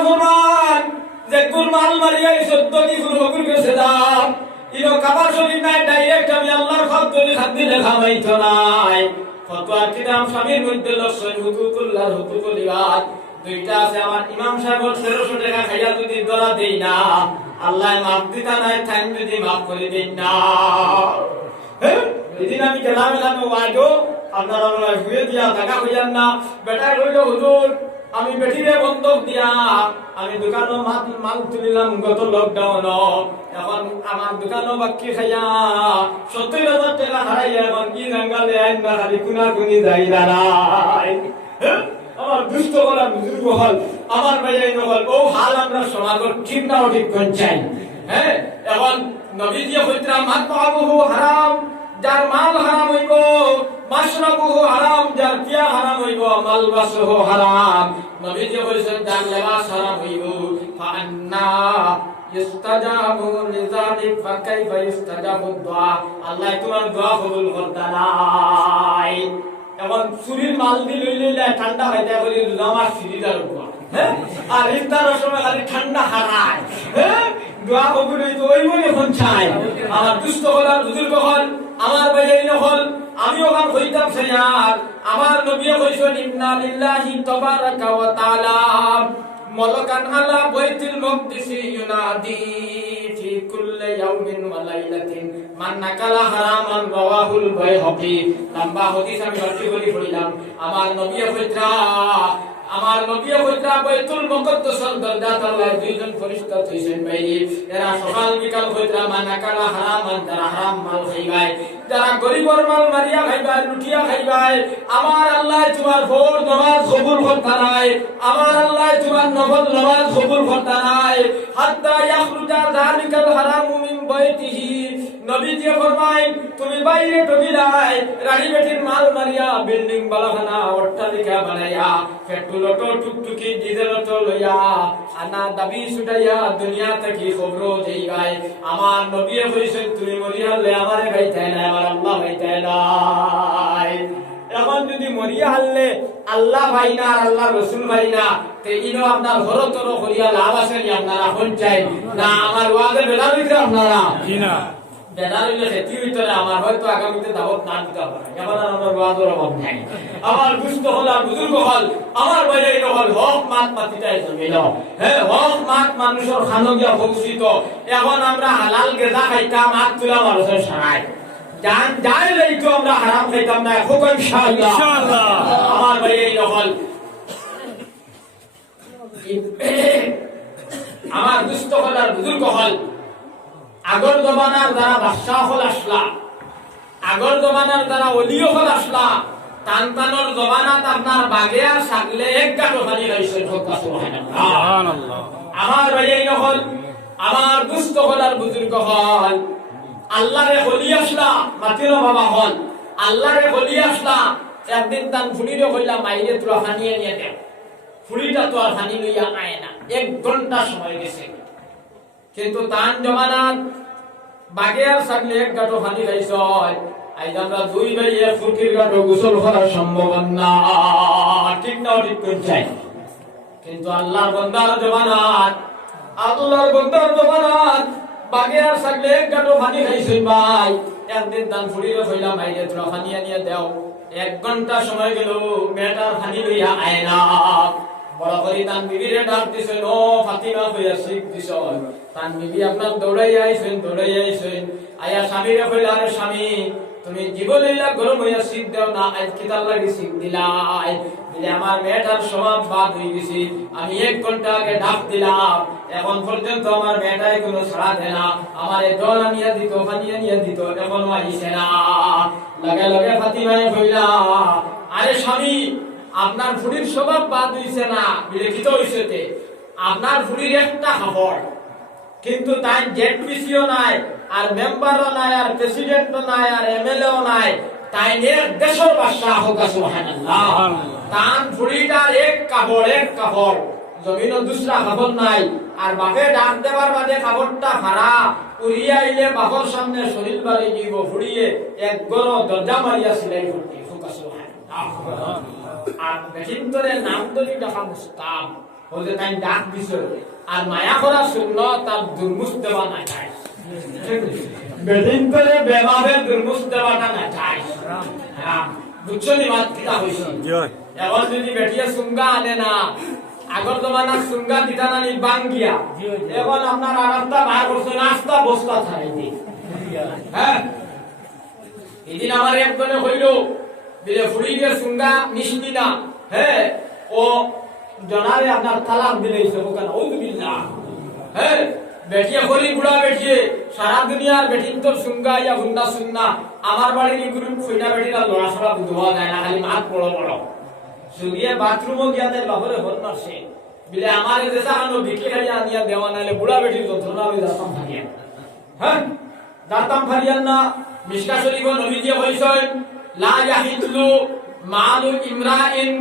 ফরমান যে কুরবান মারিয়া সত্যি গুরু গেছে দাম ইনো কাবা শরীফ নাই ডাইরেক্ট আমি আল্লাহর ফাদলি খাদ্দি লেখা মাইতো নাই ফতোয়া কিতাব স্বামীর মধ্যে লক্ষণ হুকুকুল্লাহ হুকুকুল ইবাদ দুইটা আছে আমার ইমাম সাহেব 1300 টাকা খাইয়া যদি দরা দেই না আল্লাহ মাফ দিতা নাই টাইম যদি মাফ করে দেন না এদিন আমি গেলাম ওয়াইডো আপনারা হুয়ে দিয়া টাকা হইয়ান না বেটা কইল হুজুর আমি বেটিরে বন্ধক দিয়া আমি দোকানো মাল তুলিলাম গত লকডাউন এখন আমার দোকানো বাকি খাইয়া 70,000 টাকা হারাইয়া এখন কি জঙ্গলে আইন না খালি কুনি যাই দাঁড়াই আমার দুষ্ট বলা বুজুর্গ হল আমার ভাইয়াই নহল ও হাল আমরা সমাজের ঠিক না ঠিক কোন চাই এখন নবীজি হইতরা মাতবাবু হারাম যার মাল হারাম হইব মাশরাবুহু হারাম যার পিয়া হারাম হইব মালবাসুহু হারাম নবীজি বলেছেন যার লেবাস হারাম হইব ফান্না ইস্তাজাবু লিযালিক ফাকাইফা ইস্তাজাবু দুআ আল্লাহ তোমার দোয়া কবুল করতে নাই এখন চুরির মাল দি লইলে ঠান্ডা হইতে বলি নামাজ সিরিদার উপর আর ইফতারের সময় খালি ঠান্ডা হারায় দোয়া কবুল হইতো ওই মনে কোন চাই আমার দুষ্ট হল বুজুর্গ হল আমার ভাইয়াই নহল আমি ওখান হইতাম সাইয়ার আমার নবী কইছেন ইন্না লিল্লাহি তাবারাকা ওয়া তাআলা মালাকান আলা বাইতুল মাকদিস ইউনাদি ফি কুল্লি ইয়াউমিন ওয়া লাইলাতিন মান নাকালা হারামান রাওয়াহুল বাইহাকি লম্বা হাদিস আমি অর্থ বলি পড়িলাম আমার নবী কইতা বাইতুল মুকদ্দাসের দরজাত আল্লাহ দুইজন ফেরেশতা হইছেন বাইরে এরা সকাল বিকাল কইতা মানাকালা হারামান যারা হারাম মাল খাইবাই যারা গরিবর মাল মারিয়া খাইবাই লুটিয়া খাইবাই আমার আল্লাহ তোমার ফরজ নামাজ কবুল করতে নাই আমার আল্লাহ তোমার নফল নামাজ কবুল করতে নাই হাত্তা ইয়াখরুজা যালিকাল হারামু মিন বাইতিহি নবীজি ফরমায় তুমি বাইরে ঢুকিলাই রানী বেটির মাল মারিয়া বিল্ডিং বালাখানা অট্টালিকা বানাইয়া পেট্রোল অটো টুকটুকি ডিজেল অটো লইয়া আনা দাবি ছুটাইয়া দুনিয়া থেকে খবর যাইবাই আমার নবী কইছেন তুমি মরিয়ালে আমারে গাইতাই না আমার আল্লাহ গাইতাই নাই এখন যদি মরিয়া হাললে আল্লাহ ভাই না আর আল্লাহ রাসূল ভাই না তে ইনো আপনার হরতর করিয়া লাভ আছে নি আপনারা কোন চাই না আমার ওয়াজে বেলা দিতে আপনারা জি না বেনারিলে খেতি ভিতরে আমার হয়তো আগামীতে দাওয়াত না দিতে পারে এবার আমার ওয়াজের অভাব নাই আমার দুষ্ট হল আর বুজুর্গ হল আমার বাইরে হল হক মাত মাতিটাই জমিল হক মাত মানুষের খানো গিয়া ভূষিত এখন আমরা হালাল গেজা খাইতাম হাত তুলা মানুষের সারাই জান যাই লইতো আমরা হারাম খাইতাম না খুব ইনশাআল্লাহ আমার বাইরে হল আমার দুস্থ হল আর বুজুর্গ হল আগর জমানার দ্বারা বাদশাহ হল আসলা আগর জমানার দ্বারা অলিও হল আসলা তানতানোর জমানাত আপনার বাগে আর সাগলে এক গাঁটো পানি রয়েছে সুবহানাল্লাহ আমার ভাই হল আমার দুস্থ হল আর বুজুর্গ হল আল্লাহরে হলি আসলা মাতির বাবা হল আল্লাহরে হলি আসলা একদিন তান ফুলিরে কইলা মাইরে তোরা হানিয়ে নিয়ে দেব ফুলিটা তো আর হানি লইয়া আয় না 1 ঘন্টা সময় গেছে কিন্তু তান জমানাত বাগে আর সাগলে এক গাঁটো পানি খাইছ আইজ আমরা দুই ভাই এক ফুটির গাঁটো গোসল করার সম্ভাবনা ঠিক না ঠিক করছাই কিন্তু আল্লাহর বান্দার জমানাত বাগে আর সাগলে এক গাঁটো পানি খাইছই ভাই একদিন তান ফুলিরে কইলা মাইরে তোরা পানি আনিয়ে দেও 1 ঘন্টা সময় গেল মেয়েটার পানি লইয়া আয় না বড় করে তান বিবিরে ডাক দিছেন ও ফাতিমা কইয়া শিখ দিছ তান বিবি আপনার দৌড়াই আইছেন আয়া স্বামীরে কইলা আরে স্বামী তুমি জীবনইলা গরম হইয়া শিখ দাও না আজ কি তার লাগি শিখ দিলাই দিলে আমার মেয়েটার স্বভাব বাদ হয়ে গেছে আমি 1 ঘন্টা আগে ডাক দিলাম এখন পর্যন্ত আমার মেয়েটাই কোনো সাড়া দেয় না আমারে জল আনিয়া দিত পানি আনিয়া দিত এখনো আইছে না লগে লগে ফাতিমায় কইলা আরে স্বামী আপনার ফুড়ির স্বভাব বাদ হইছে না বিলেখিত হইছে তে আপনার ফুড়ির একটা খবর কিন্তু তাই জেডপিসিও নাই আর মেম্বারও নাই আর প্রেসিডেন্টও নাই আর এমএলএও নাই তাই এক দেশের বাদশা হোক সুবহানাল্লাহ তান ফুড়িটার এক কাপড় জমিনও দুসরা খবর নাই আর বাপে ডাক দেবার বাদে খবরটা হারা উড়িয়া আইলে বাপর সামনে শরীর বাড়ি দিব ফুড়িয়ে এক গরো দরজা মারিয়া সিলাই করতে হোক সুবহানাল্লাহ আর বেহিন্তরে নাম ধরি ডাকা মুস্তাব হলে তাই ডাক দিছে আর মায়া করা সুন্নত আর দুর্মুস দেওয়া না যায় বেহিন্তরে বেভাবে দুর্মুস দেওয়াটা না যায় বুঝছো নি মাত কিটা হইছে এখন যদি বেটিয়া সুঙ্গা আনে না আগর জমানা সুঙ্গা দিতা না নি বাঙ্গিয়া এখন আপনার আরামটা বার করছে নাস্তা বস্তা ছাড়াই দি হ্যাঁ এদিন আমার একজনে হইল দিলে ফুড়ি দিয়ে সুঙ্গা মিশবি না হ্যাঁ ও জনারে আপনার তালাক দিলে ওখানে ওজুবিল্লাহ হ্যাঁ বেটিয়ে করি বুড়া বেটিয়ে সারা দুনিয়ার বেটিন তোর সুঙ্গা ইয়া হুন্ডা সুন্না আমার বাড়ির গুরু কইনা বেটিরা লড়া ছড়া বুঝবা যায় না খালি মাত বড় বড় সুগিয়ে বাথরুমও গিয়াতে বাপরে হল মারছে বিলে আমার দেশা আনো বিক্রি খালি আনিয়া দেওয়া নাইলে বুড়া বেটির যন্ত্রণা আমি দাতাম ফারিয়া হ্যাঁ দাতাম ফারিয়ান না মিশকা শরীফ নবীজি কইছেন লা ইয়াহিল্লু মালু ইমরাইন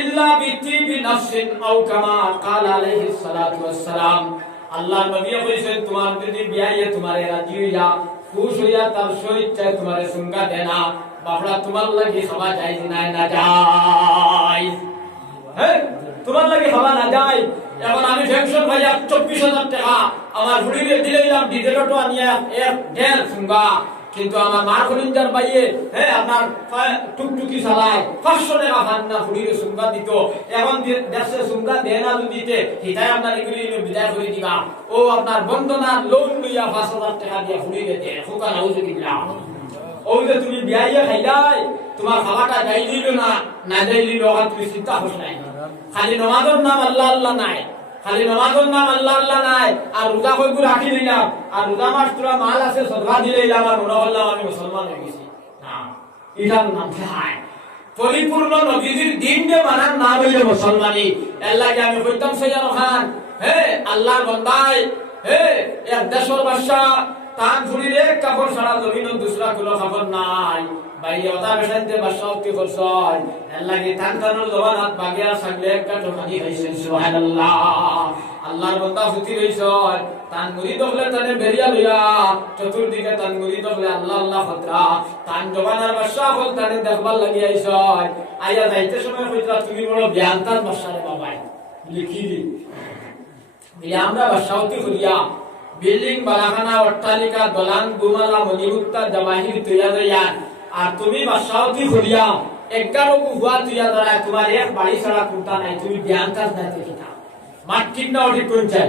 ইল্লা বিতিবি নাফসিন আও কামা ক্বালা আলাইহিস সালাতু ওয়াস সালাম আল্লাহর নবী কইছেন তোমার যদি বিয়ায়ে তোমারে রাজি হইয়া খুশ হইয়া তার স্বেচ্ছায় তোমারে সুঙ্গা দেনা বাপড়া তোমার লাগি খাওয়া যায় না যায় হ্যাঁ তোমার লাগি খাওয়া না যায় এখন আমি ফ্যাকশন ভাইয়া 24,000 টাকা আমার হুড়িরে দিলাম ডিজেলটো আনিয়া এক ঢের সুঙ্গা কিন্তু আমার মা খলিঞ্জার বাইয়ে হ্যাঁ আপনার টুকটুকি চালায় 500 টাকা ভান্না হুড়িরে সুঙ্গা দিত এখন দেশে সুঙ্গা দেয় না যদি দিতে হিতায় আপনার এগুলি বিদায় করে দিবা ও আপনার বন্দনা লোন লইয়া 5,000 টাকা দিয়ে হুড়িরে দেয় হুকা নাউজুবিল্লাহ ওই যে তুমি বিয়াইয়া খাইলাই তোমার খাওয়াটা যাই দিল না যাইলি লোকা তুমি চিন্তা করছ নাই খালি নামাজের নাম আল্লাহ আল্লাহ নাই খালি নামাজের নাম আল্লাহ আল্লাহ নাই আর রোজা কইবু রাখি দিলাম আর রোজা মাস তোরা মাল আছে সদকা দিলাম আর মনে হল্লাম আমি মুসলমান হয়ে গেছি না এটার নাম হয় পরিপূর্ণ নবীজির দিন যে মানার নাম হইল মুসলমানি আল্লাহকে আমি কইতাম সৈয়দ খান হে আল্লাহর বান্দায় হে এক দেশের বাদশা তান ফুরিরে কাপড় ছাড়া জমিন দুসরা কোনো খবর নাই ভাই ওটা বেশাইতে বাদশাহকে করছয় আল্লাহকে তান তানোর জবানাত বাগিয়া সাগলে একটা টোকানি হইছেন সুবহানাল্লাহ আল্লাহর বান্দা ফুতি রইছয় তান মুরিদ হলে তানে বেরিয়া লইয়া চতুর্দিকে তান মুরিদ হলে আল্লাহ আল্লাহ খতরা তান জবানার বাদশা হল তানে দেখবার লাগি আইছয় আইয়া যাইতে সময় কইতা তুমি বড় জ্ঞানতার বাদশারে বাবাই লিখি দি বিলে আমরা বাদশাহতি করিয়া বিল্ডিং বালাখানা অট্টালিকা দলান গুমালা মনিমুক্তা জামাহির তুইয়া দেয়া আর তুমি বাদশাহতি করিয়া 11 কো হুয়া তুইয়া ধরা তোমার এক বাড়ি ছাড়া কুটা নাই তুমি জ্ঞানতার নাতে কিনা মাঠ ঠিক না ওটি কোন চাই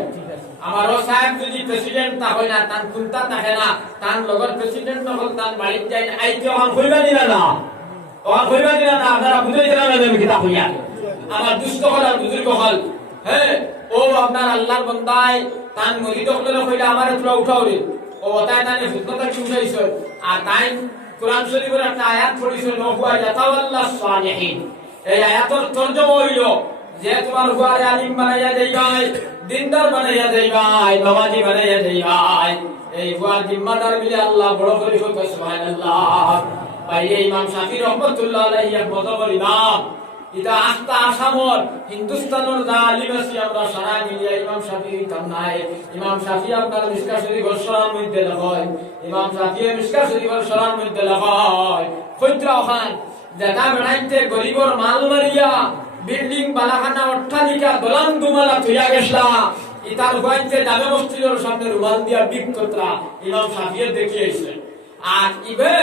আমার ও সাহেব যদি প্রেসিডেন্ট তা হয় না তান কুনতা থাকে না তান লগর প্রেসিডেন্ট নহল তান বাড়ি যাই আইতে হন কইবা দিনা না ওয়া কইবা দিনা না আপনারা বুঝাই দিনা না আমি কিতা কইয়া আমার দুষ্ট হল আর বুজুর্গ হল হ্যাঁ ও আপনার আল্লাহর বান্দায় তান মরিদ হলে কইলা আমার তোরা উঠাও রে ও তাই তানে ফুটটা কি উঠাইছ আর তাই কোরআন শরীফের একটা আয়াত পড়িছ নহুয়া ইয়াতাওয়াল্লাস সালিহিন এই আয়াতের তরজমা হইল যে তোমার হুয়ারে আলিম বানাইয়া দেইবাই দিনদার বানাইয়া দেইবাই নামাজি বানাইয়া দেইবাই এই হুয়ার জিম্মাদার মিলে আল্লাহ বড় করে কইতে সুবহানাল্লাহ ভাই ইমাম শাফি রহমাতুল্লাহ আলাইহি এক বড় ইমাম এটা আস্থা আসামর হিন্দুস্তানের যা আলিম আছে আমরা সারা মিলিয়া ইমাম শাফি কামনায় ইমাম শাফি আপনার মিশকা শরীফের শরণ মধ্যে লেখায় ইমাম শাফি মিশকা শরীফের শরণ মধ্যে লেখায় কইত্রা খান যেটা বেড়াইতে গরিবর মাল মারিয়া বিল্ডিং বালাখানা অট্টালিকা দলান দুমালা তুইয়া গেছলা ইতার হইতে জামে মসজিদের সামনে রুমাল দিয়া বিক করতরা ইমাম শাফিয়ে দেখিয়েছে আর ইবে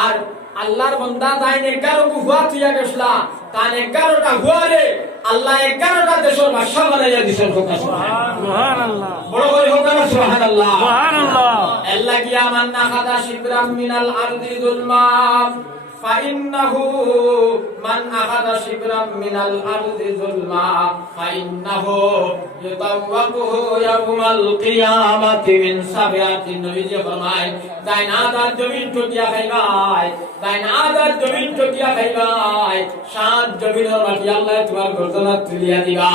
আর আল্লাহর বান্দা তাইন 11 হুয়া তুইয়া গেছলা তান 11টা হুয়ারে আল্লাহ 11টা দেশের ভাষা বানাইয়া দিছেন সুবহানাল্লাহ বড় করে হোক না সুবহানাল্লাহ সুবহানাল্লাহ আল্লাহ কি আমান্না খাদা শিবরাম মিনাল আরদি যুলমা فإنه من أخذ شبرا من الأرض ظلما فإنه يطوقه يوم القيامة من سبعة نبي فرمائے دائن آدھار জমিন ঠকিয়া খাইবাই দাইন আদার জমিন ঠকিয়া খাইবাই সাত জমিনের মাটি আল্লাহ তোমার গর্দনা তুলিয়া দিবা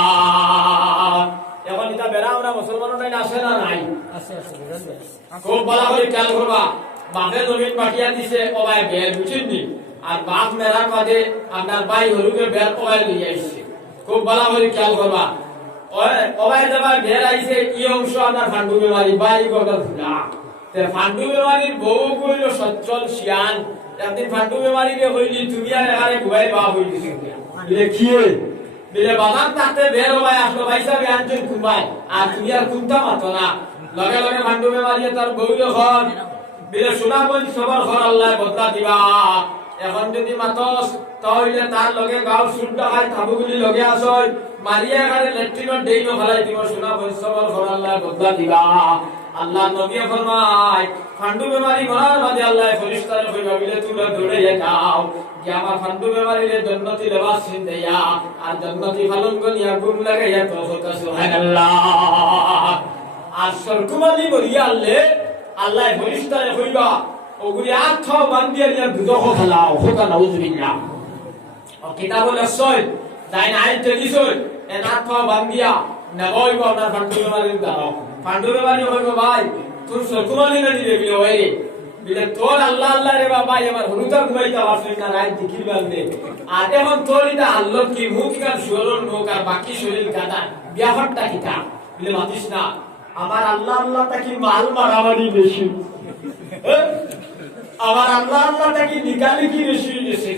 এখন এটা বেড়া আমরা মুসলমানরা আছে না নাই আছে খুব ভালো করে খেয়াল করবা বাপে জমিন পাঠিয়া দিছে ওবাই বের বুঝিনি আর বাপ মেরার বাদে আপনার ভাই হলুকে বের ওবাই লইয়া আইছে খুব ভালো করে খেয়াল করবা ওবাই যাবা বের আইছে কি অংশ আপনার ফান্ডু বেমারি ভাই গদর ফুলা তে ফান্ডু বেমারির বউ কইল সচ্চল শিয়ান একদিন ফান্ডু বেমারি রে হইলি তুমি আর এখানে ঘুমাই বা হইলি দেখিয়ে বিলে বাজার তাতে বের ওবাই আসলো ভাইসা বিয়ানজন কুমাই আর তুমি আর কুনতা মাতো না লগে লগে ফান্ডু বেমারি তার বউ যখন বিলে সোনা বল সবার ঘর আল্লাহ বদলা দিবা এখন যদি মাতস তাহলে তার লগে গাও সুড্ডা খাই থাবুগুলি লগে আসয় মারিয়া গারে ল্যাট্রিনের দেইনো ফলাই দিব সোনা বল সবার ঘর আল্লাহ বদলা দিবা আল্লাহ নবী ফরমায় ফান্ডু বেমারি মরার বাদে আল্লাহ ফেরেশতারে কইবা বিলে তোমরা দৌড়ে যাও যে আমার ফান্ডু বেমারিরে জান্নাতি লেবাস সিন দেয়া আর জান্নাতি ফালন গনিয়া গুম লাগাইয়া তো সুবহানাল্লাহ আর সরকুমালি মরিয়া আল্লাহ ফেরেশতারে কইবা ওগুলি আত্ম বান্দিয়া নিয়া দুজখ খালাও হোকা নাউজুবিল্লাহ ও কিতাবুল আসয় দাইন আইতে দিছয় এ আত্ম বান্দিয়া নবইব আপনার ফান্ডু বেমারির দাও ফান্ডু বেমারি হইব ভাই তুই সরকুমালি না দিলে বিলে ওই বিলে তোর আল্লাহ আল্লাহ রে বাবা আমার হলুদা ঘুমাইতা আসল না রাত দিকির বান্দে আর এখন তোর এটা আল্লাহ কি মুখ কার শরীর মুখ আর বাকি শরীর গাদা বিয়াহটা কিটা বিলে মাতিস না আমার আল্লাহ আল্লাহ তাকি মাল মারামারি বেশি আমার আল্লাহ আল্লাহ তাকি নিকালি কি বেশি হইছে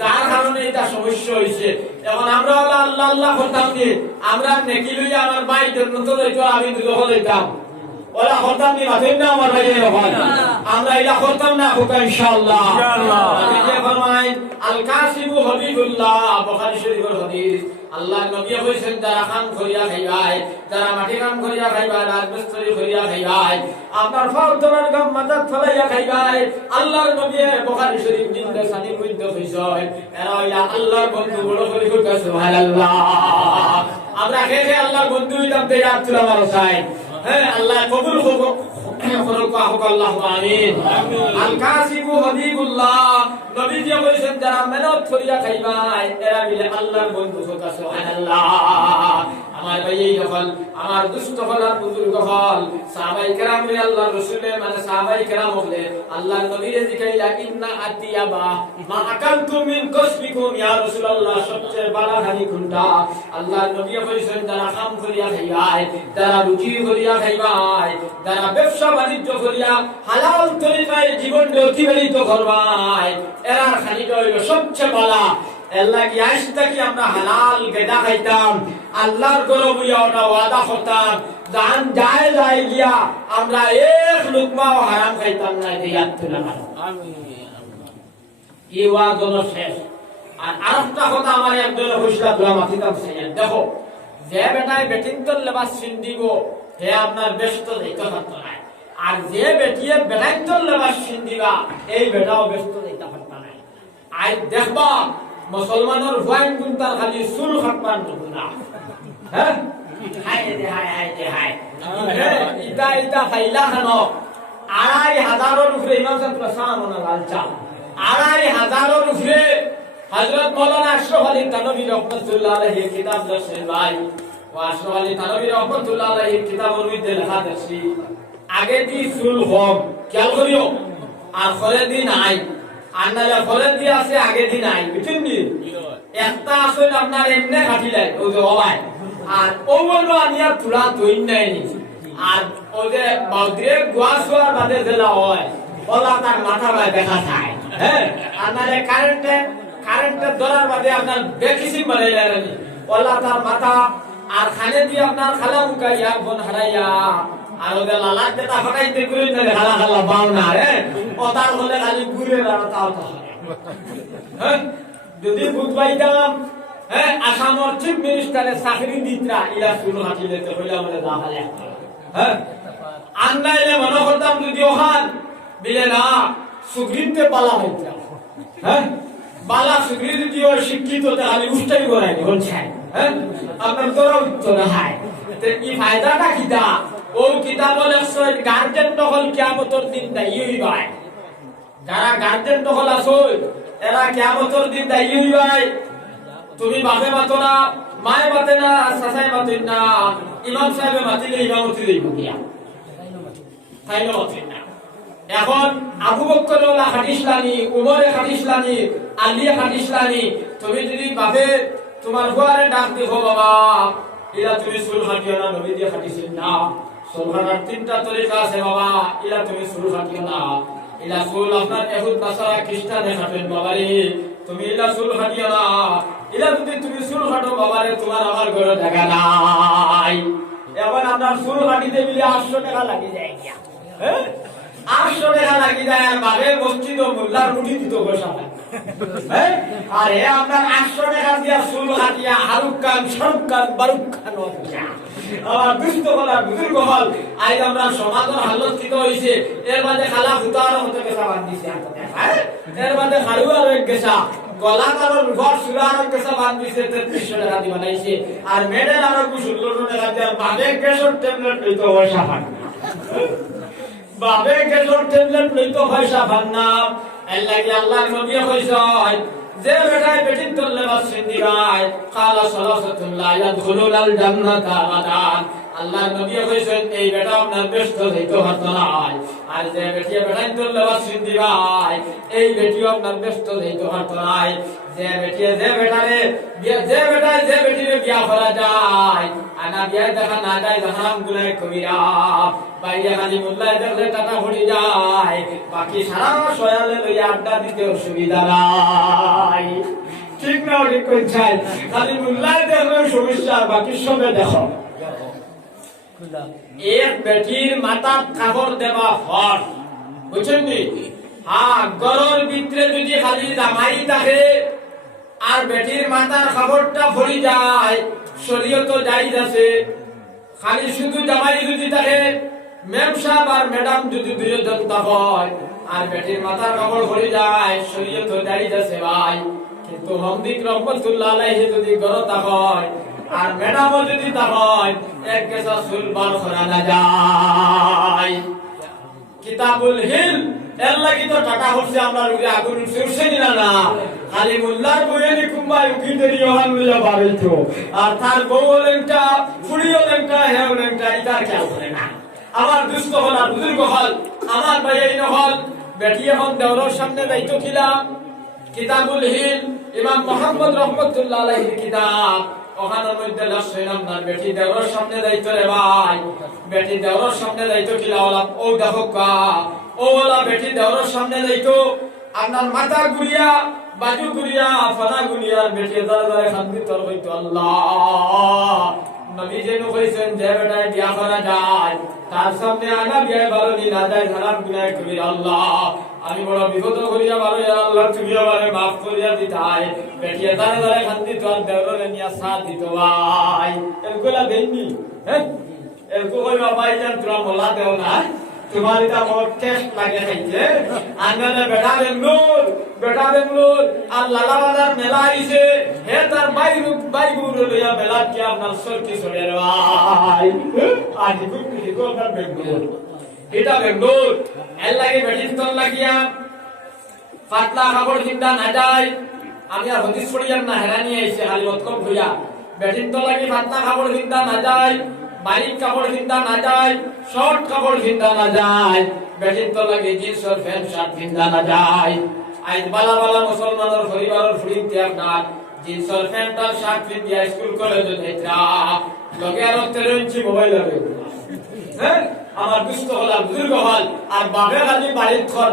যার কারণে এটা সমস্যা হইছে এখন আমরা আল্লাহ আল্লাহ করতাম যে আমরা নেকি লইয়া আমার ভাই জন্য লইতো আমি দুজহ লইতাম ওরা করতাম নি মাথেন না আমার ভাই হয় আমরা এটা করতাম না হোকা ইনশাআল্লাহ আমি যে ফরমাই আল কাসিবু হাবিবুল্লাহ বুখারী শরীফের হাদিস আল্লাহ নবী কইছেন যারা কাম করিয়া খাইবাই যারা মাটি কাম করিয়া খাইবাই রাজমিস্ত্রি করিয়া খাইবাই আপনার ফাউতরার গাম মাজাত ফলাইয়া খাইবাই আল্লাহর নবী বুখারী শরীফ জিন্দা সানির মধ্যে কইছেন এরা হইলা আল্লাহর বন্ধু বড় করে কইতা সুবহানাল্লাহ আমরা কে আল্লাহর বন্ধু হইতাম তে ইয়াদ তুলা মারো চাই হ্যাঁ আল্লাহ কবুল করুক আল্লাহু আমিন আল কাসিবু হাবিবুল্লাহ নবী যে বলেছেন যারা মেহনত করিয়া খাইবাই এরা মিলে আল্লাহর বন্ধু হতা সুবহানাল্লাহ আমার ভাই এই হল আমার দুষ্ট হল আর বুজুর্গ হল সাহাবায়ে কেরাম রে আল্লাহর রাসূলে মানে সাহাবায়ে কেরাম হলে আল্লাহর নবীরে জিকাইলা ইন্না আতিয়াবা মা আকালতু মিন কসবিকুম ইয়া রাসূলুল্লাহ সবচেয়ে বড় হানি কোনটা আল্লাহর নবী বলেছেন যারা কাম করিয়া খাইবাই যারা রুজি করিয়া খাইবাই যারা ব্যবসা বাণিজ্য করিয়া হালাল তরিকায় জীবন অতিবাহিত করবাই এরা খালিটা হইল সবচেয়ে বড় আল্লাহ কি আইসটা কি আমরা হালাল গেদা খাইতাম আল্লাহর গরব হইয়া ওটা ওয়াদা করতাম জান যায় যায় গিয়া আমরা এক লুকমাও হারাম খাইতাম না ইয়াদ তুলা আমিন কি ওয়াদা শেষ আর আরেকটা কথা আমার একজন হুশলা দোয়া মাফিতাম সাইয়্যিদ দেখো যে বেটায় বেটিন্তর লেবাস সিন্দিব হে আপনার ব্যস্ত যাইতে পারতো না আর যে বেটিয়ে বেটাইন্তর লেবাস সিন্দিবা এই বেটাও ব্যস্ত যাইতে পারতো না আই দেখবা মুসলমানের ভয় গুনতার খালি চুল কাটবার না হ্যাঁ হাই রে হাই হাই রে হাই ইটা ইটা ফাইলা খানো 2500 উপরে ইমাম সাহেব প্রসান ওনা লালচা 2500 উপরে হযরত মাওলানা আশরাফ আলী থানভী রাহমাতুল্লাহ আলাইহি কিতাব দর্শন ভাই ও আশরাফ আলী থানভী রাহমাতুল্লাহ আলাইহি কিতাবের মধ্যে লেখা আছে আগে দি সুল হোম খেয়াল করিও আর পরে দিন আই আর নালে পরে দি আছে আগে দিন আই বুঝছেন নি একটা আসলে আপনার এমনে কাটিলাই ও যে হয় আর ওগুলো আমি আর তুলা তৈন নাই আর ও যে বাউদ্রে গোয়াসোয়ার বাদে জেলা হয় ওলা তার মাথা ভাই দেখা যায় হ্যাঁ আর নালে কারেন্টের ধরার বাদে আপনার বেকিসি বানাইলা রানি ওলা তার মাথা আর খানে দিয়ে আপনার খালা মুকাইয়া বন হারাইয়া আর ওদের লালার দেতা হটাইতে করে না খালা খালা পাও না রে ও তার হলে খালি ঘুরে তাও হ্যাঁ যদি বুঝবাইতাম হ্যাঁ আসামর চিফ মিনিস্টারের চাকরি দিতরা ইলা শুরু হাতিলে তো হইলা বলে দাহালে হ্যাঁ আন্দাইলে মনে করতাম যদি ওখান বিলে না সুগ্রীবতে পালা হইতা হ্যাঁ বালা সুগ্রীব যদি ও শিক্ষিত তাহলে উষ্টাই করাই বলছে হ্যাঁ আপনার তোরা উত্তর হয় তো কি ফায়দাটা কিটা ও কিতাব লেখছে গার্জেন তখন কিয়ামতের দিন দায়ী হইবাই যারা গার্জেন তখন আছে এরা কিয়ামতের দিন দায়ী হইবাই তুমি বাপে মাতো না মায়ে মাতে না সাসাই মাতেন না ইমাম সাহেবে মাতিলে ইমামতি দেব কিয়া তাইলে মাতেন না এখন আবু বকর ওলা হাদিসলানি উমরে হাদিসলানি আলী হাদিসলানি তুমি যদি বাপে তোমার ঘরে ডাক দেখো বাবা ইলা তুমি সুলহাটিও না নবী দিয়ে হাদিসেন না সুলহানার তিনটা তরিকা আছে বাবা ইলা তুমি সুলহাটিও না ইলা সুল আপনার ইহুদ নাসারা খ্রিস্টানে হাঁটেন বাবারে তুমি ইলা সুলহাটিও না ইলা যদি তুমি সুলহাটো বাবারে তোমার আমার ঘরে জায়গা নাই এখন আপনার সুলহাটিতে মিলে 800 টাকা লাগে যায় কিয়া হ্যাঁ 800 টাকা লাগি যায় আর বাবে মসজিদ ও মোল্লার রুটি দিতে বসা হ্যাঁ আর এ আপনার 800 টাকা দিয়া সুল হাতিয়া হারুক খান শাহরুখ খান বারুক খান আর দুষ্ট বলা বুজুর্গ হল আজ আমরা সমাজের হালত কি হইছে এর মাঝে খালা ফুতার মতো গেছা বান্ধিছে হ্যাঁ এর মাঝে খাড়ুয়ার এক গেছা গলা কারোর ঘর সুরার এক গেছা বান্ধিছে 3300 টাকা দি বানাইছে আর মেডেল আর 1600 টাকা দিয়া বাবে গ্যাসের ট্যাবলেট লইতো বসা পান বাবে গেজর ট্যাবলেট লইতো পয়সা ভান্না আল্লাহ আল্লাহর নবী কইছায় যে বেটায় বেটিন তল্লে বাসিন দিবাই কালা সালাসাতুল লা ইয়াদখুলুল জান্নাতা আবাদান আল্লাহর নবী কইছেন এই বেটা আপনার ব্যস্ত হইতো হতো না আর যে বেটিয়ে বেটাই তল্লে বাসিন দিবাই এই বেটিও আপনার ব্যস্ত হইতো হতো না যে বেটিয়ে যে বেটারে যে বেটায় যে বেটিরে বিয়া করা যায় আনা বিয়া দেখা না যায় হারাম গুনাহ কবিরা বাইরে খালি মোল্লায় দেখলে টাকা পড়ে যায় বাকি সারা সয়ালে লইয়া আড্ডা দিতে অসুবিধা নাই ঠিক না ঠিক কইছাই খালি মোল্লায় দেখলে সমস্যা বাকি সবে দেখো এক বেটির মাথা কাপড় দেওয়া হর বুঝছেন নি হ্যাঁ গরর ভিতরে যদি খালি জামাই থাকে আর বেটির মাথার কাপড়টা পড়ে যায় শরীয়ত জায়েজ আছে খালি শুধু জামাই যদি থাকে ম্যাম সাহেব আর ম্যাডাম যদি দুইজন হয় আর বেটির মাথার কাপড় পড়ে যায় শরীয়ত জায়েজ আছে ভাই কিন্তু হমদিক রহমাতুল্লাহ আলাইহি যদি গরতা হয় আর ম্যাডামও যদি তা হয় এক গেছা চুল বার করা না যায় কিতাবুল হিল এর লাগি তো টাকা হচ্ছে আমরা রুগে আগুন উঠছে না না খালি মোল্লার বইয়ের কুম্বাই উকিতেরি ওহান লইয়া বাড়িতো আর তার বউ লেংটা ফুড়িও লেংটা হেও লেংটা ইতার খেয়াল করে না আমার দুস্থ হল আর বুজুর্গ হল আমার ভাই এই নহল বেটি এখন দেওয়ার সামনে দায়িত্ব খিলাম কিতাবুল হিল ইমাম মুহাম্মদ রহমাতুল্লাহ আলাইহির কিতাব ওখানের মধ্যে লক্ষণ আপনার বেটি দেওয়ার সামনে দায়িত্ব রে ভাই বেটি দেওয়ার সামনে দায়িত্ব খিলা ওলা ও দেখো কা ওলা বেটি দেওয়ার সামনে দায়িত্ব আপনার মাথা গুড়িয়া বাজু গুড়িয়া ফানা গুড়িয়া বেটি দাঁড়া দাঁড়া খান্দি তোর হইতো আল্লাহ নবী যেন কইছেন যে বেটায় বিয়া করা যায় তার সামনে আনা বিয়া ভালো নি না যায় খারাপ গুনাহ কবি আল্লাহ আমি বড় বিপদ করিয়া ভালো ইয়া আল্লাহ তুমি আমারে maaf করিয়া দিতাই বেটিয়া দাঁড়া দাঁড়া খান্দি তোর দেওরে নিয়া সাথ দিত ভাই এগুলা দেইনি হ্যাঁ এরকম কইবা ভাই জান তোরা মোলা দেও না তোমার এটা বড় টেস্ট লাগে খাইছে আঙ্গানে বেটা বেঙ্গলোর আর লালাবাজার মেলা আইছে হে তার বাইগুর লইয়া মেলা কি আপনার সরকি চলে ভাই আজ কি আপনার বেঙ্গলোর এটা বেঙ্গলোর এর লাগে বেডিস্টন লাগিয়া পাতলা কাপড় কিনতা না যায় আমি আর হদিস পড়িয়াম না হেরানি আইছে খালি মতকম হইয়া বেডিস্টন লাগি পাতলা কাপড় কিনতা না যায় বারিক কাপড় কিনতা না যায় শর্ট কাপড় কিনতা না যায় বেডিস্টন লাগি জিন্স আর প্যান্ট শার্ট কিনতা না যায় আজ বালা বালা মুসলমানের পরিবারের ফুড়িতে আপনার জিন্স আর প্যান্ট আর শার্ট কিনিয়া স্কুল কলেজে যাইতা লগে আর 13 ইঞ্চি মোবাইল হবে হ্যাঁ আমার দুস্থ হল আর বুজুর্গ হল আর বাপে খালি বাড়ির ঘর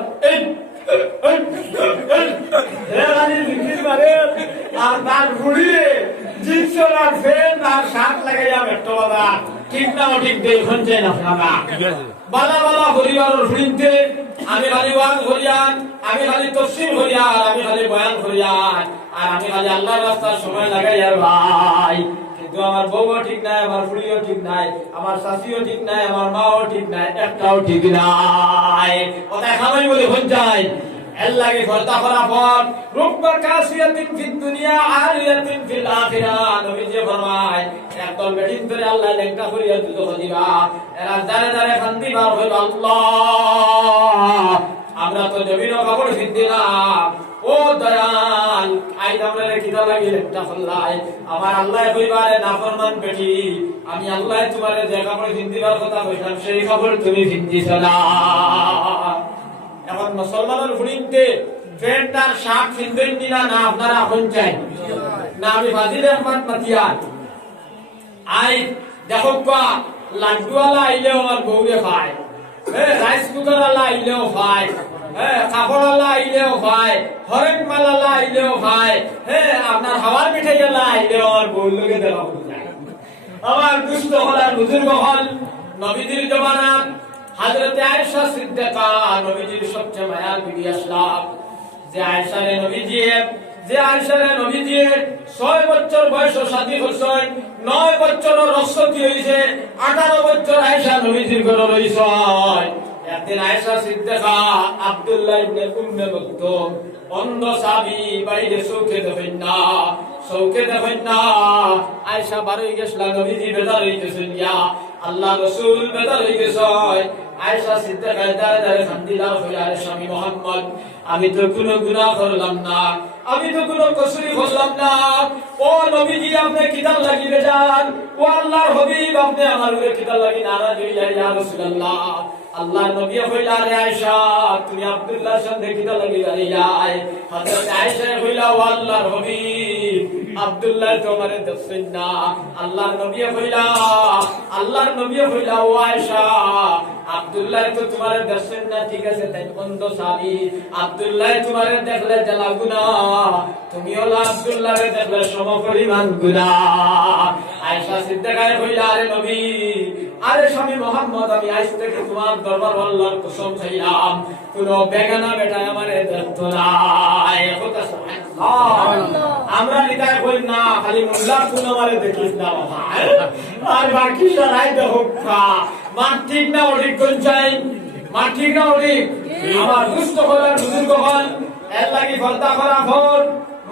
আর তার ঘুরিয়ে জিন্স আর ফ্যান আর শার্ট লাগাইয়া বেটো বাবা ঠিক না ঠিক দেখুন চাই না আপনারা বালা বালা পরিবারের ফুড়িতে আমি খালি ওয়াজ করিয়ান আমি খালি তফসির করিয়ান আমি খালি বয়ান করিয়ান আর আমি খালি আল্লাহর রাস্তায় সময় লাগাই আর ভাই কিন্তু আমার বউও ঠিক নাই আমার ফুড়িও ঠিক নাই আমার শাশুড়িও ঠিক নাই আমার মাও ঠিক নাই একটাও ঠিক নাই কোথায় খামাই বলে হন যায় এর লাগে ফরতা ফরাফর রুব্বা কাসিয়াতিন ফিদ দুনিয়া আলিয়াতিন ফিল আখিরাহ নবীজি ফরমায় একদল বেদিন ধরে আল্লাহ লেখা করিয়া দুটো দিবা এরা দাঁড়ে দাঁড়ে কান্দিবা হইল আল্লাহ আমরা তো জমিন কাপড় দিলাম ও দয়াল আই আমরা কিতা লাগি লেখা ফল্লাই আমার আল্লাহ কইবারে নাফরমান বেটি আমি আল্লাহ তোমারে যে কাপড় দিবার কথা কইলাম সেই কাপড় তুমি দিছ না এখন মুসলমানের ফুড়িতে প্যান্ট আর শার্ট কিনবেন কিনা না আপনারা এখন চাই না আমি ফাজিল আহমদ মাতিয়ার আই দেখো কা লাড্ডুওয়ালা আইলেও আমার বউরে খায় রাইস কুকারওয়ালা আইলেও খায় কাপড়ওয়ালা আইলেও খায় হরেক মালালা আইলেও খায় আপনার হাওয়ার মিঠাইওয়ালা আইলেও আমার বউর লোকে দেখা যায় আমার দুষ্ট হল আর বুজুর্গ হল নবীদের জমানাত হযরতে আয়েশা সিদ্দিকা নবীজির সবচেয়ে মায়ার বিবি আসলাম যে আয়েশারে নবীজি 6 বছর বয়সে শাদী করছেন 9 বছর রসতি হইছে 18 বছর আয়েশা নবীজির ঘরে রইছেন একদিন আয়েশা সিদ্দিকা আব্দুল্লাহ ইবনে উম্মে মাকতুম অন্ধ সাহাবী বাইরে চৌকে দেখেন না আয়েশা বারোই গেছলা নবীজি বেজার হইতেছেন ইয়া আল্লাহ রাসূল বেজার হইতেছেন আয়েশা সিদ্দিকা দাঁড়ায় কান্দিলা হইয়া স্বামী মুহাম্মদ আমি তো কোনো গুনাহ করলাম না আমি তো কোনো কসুরি করলাম না ও নবীজি আপনি কিতাব লাগিয়ে যান ও আল্লাহর হাবিব আপনি আমার উপরে কিতাব লাগি নারাজ হইয়া ইয়া রাসূলুল্লাহ আল্লাহর নবী কইলা রে আয়েশা তুমি আব্দুল্লাহর সঙ্গে কিতাব লাগিয়ে যাই হযরত আয়েশা কইলা ও আল্লাহর হাবিব আব্দুল্লাহ তোমারে দেখছেন না আল্লাহর নবী কইলা ও আয়েশা আব্দুল্লাহ তো তোমারে দেখছেন না ঠিক আছে তাই অন্ধ সাহাবী আব্দুল্লাহ তোমারে দেখলে জ্বালা গুনাহ তুমি হলো আব্দুল্লাহরে দেখলে সমপরিমাণ গুনাহ আয়েশা সিদ্দিকা কইলা আরে নবী আরে স্বামী মুহাম্মদ আমি আজ থেকে তোমার দরবার আল্লাহর কসম খাইলাম কোন বেগানা বেটা আমারে দেখতো না কথা সুবহানাল্লাহ আমরা নিতাই কই না খালি মোল্লা কোন আমারে দেখিস না ভাই আর বাকি সরাই দেখোখা মান ঠিক না ওঠি কোন চাই মান ঠিক না ওঠি আমার দুষ্ট হলার বুজুর্গ হল এর লাগি ফরদা করা ফর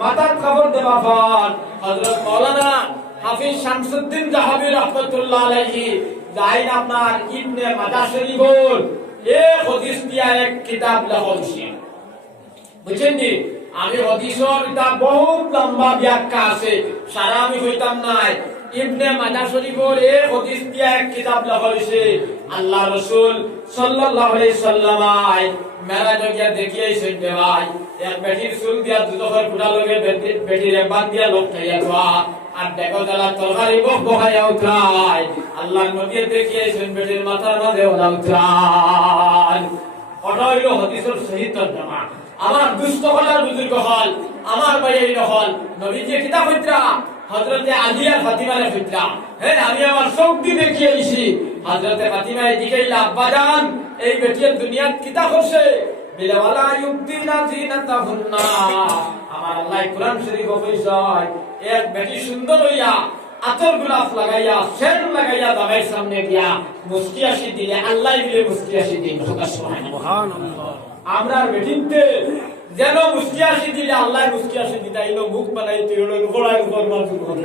মাথার খবর দেবা ফর হযরত মাওলানা হাফিজ শামসুদ্দিন জাহাবী রাহমাতুল্লাহ আলাইহি যাইন আপনার ইবনে মাজাহ শরীফর এক হাদিস দিয়া এক কিতাব লেখছে বুঝছেন নি আমি হাদিসের এটা বহুত লম্বা ব্যাখ্যা আছে সারা আমি হইতাম নাই ইবনে মাজাহ শরীফর এক হাদিস দিয়া এক কিতাব লেখছে আল্লাহ রাসূল সাল্লাল্লাহু আলাইহি সাল্লাম মেরাজ গিয়া দেখিয়েছেন যে ভাই এক বেটির চুল দিয়া দুজোর পুরা লগে বেটির বাদ দিয়া লটকাইয়া দেওয়া আর দেখো তারা তরকারি বহায়া উঠায় আল্লাহর নবী দেখিয়েছেন বেটির মাথার মাঝে ওলা উঠায় ওটা হইল হাদিসের সহিহ তরজমা আমার দুষ্ট হলার বুজুর্গ হল আমার ভাই এই হল নবীজি কিতাব হইত্রা হযরতে আলী আর ফাতিমার ফিতরা আমি আমার চোখ দিয়ে দেখি আইছি হযরতে ফাতিমা জিগাইলা আব্বাজান এই বেটির দুনিয়াত কিতা করছে বিলাওয়ালা ইউবদিনা জিনাতাহুন্না আমার আল্লাহ কুরআন শরীফ কইছে এক বেটি সুন্দর হইয়া আতর গোলাপ লাগাইয়া সেন্ট লাগাইয়া জামাইয়ের সামনে গিয়া মুস্কি আসি দিলে আল্লাহ দিলে মুস্কি আসি দিন সুবহানাল্লাহ। আমরা বেটিনতে যেন মুস্কি আসি দিলে আল্লাহ মুস্কি আসি দিতা ইলো মুখ বানাইতে হলো গোড়ায় উপর মাথা করে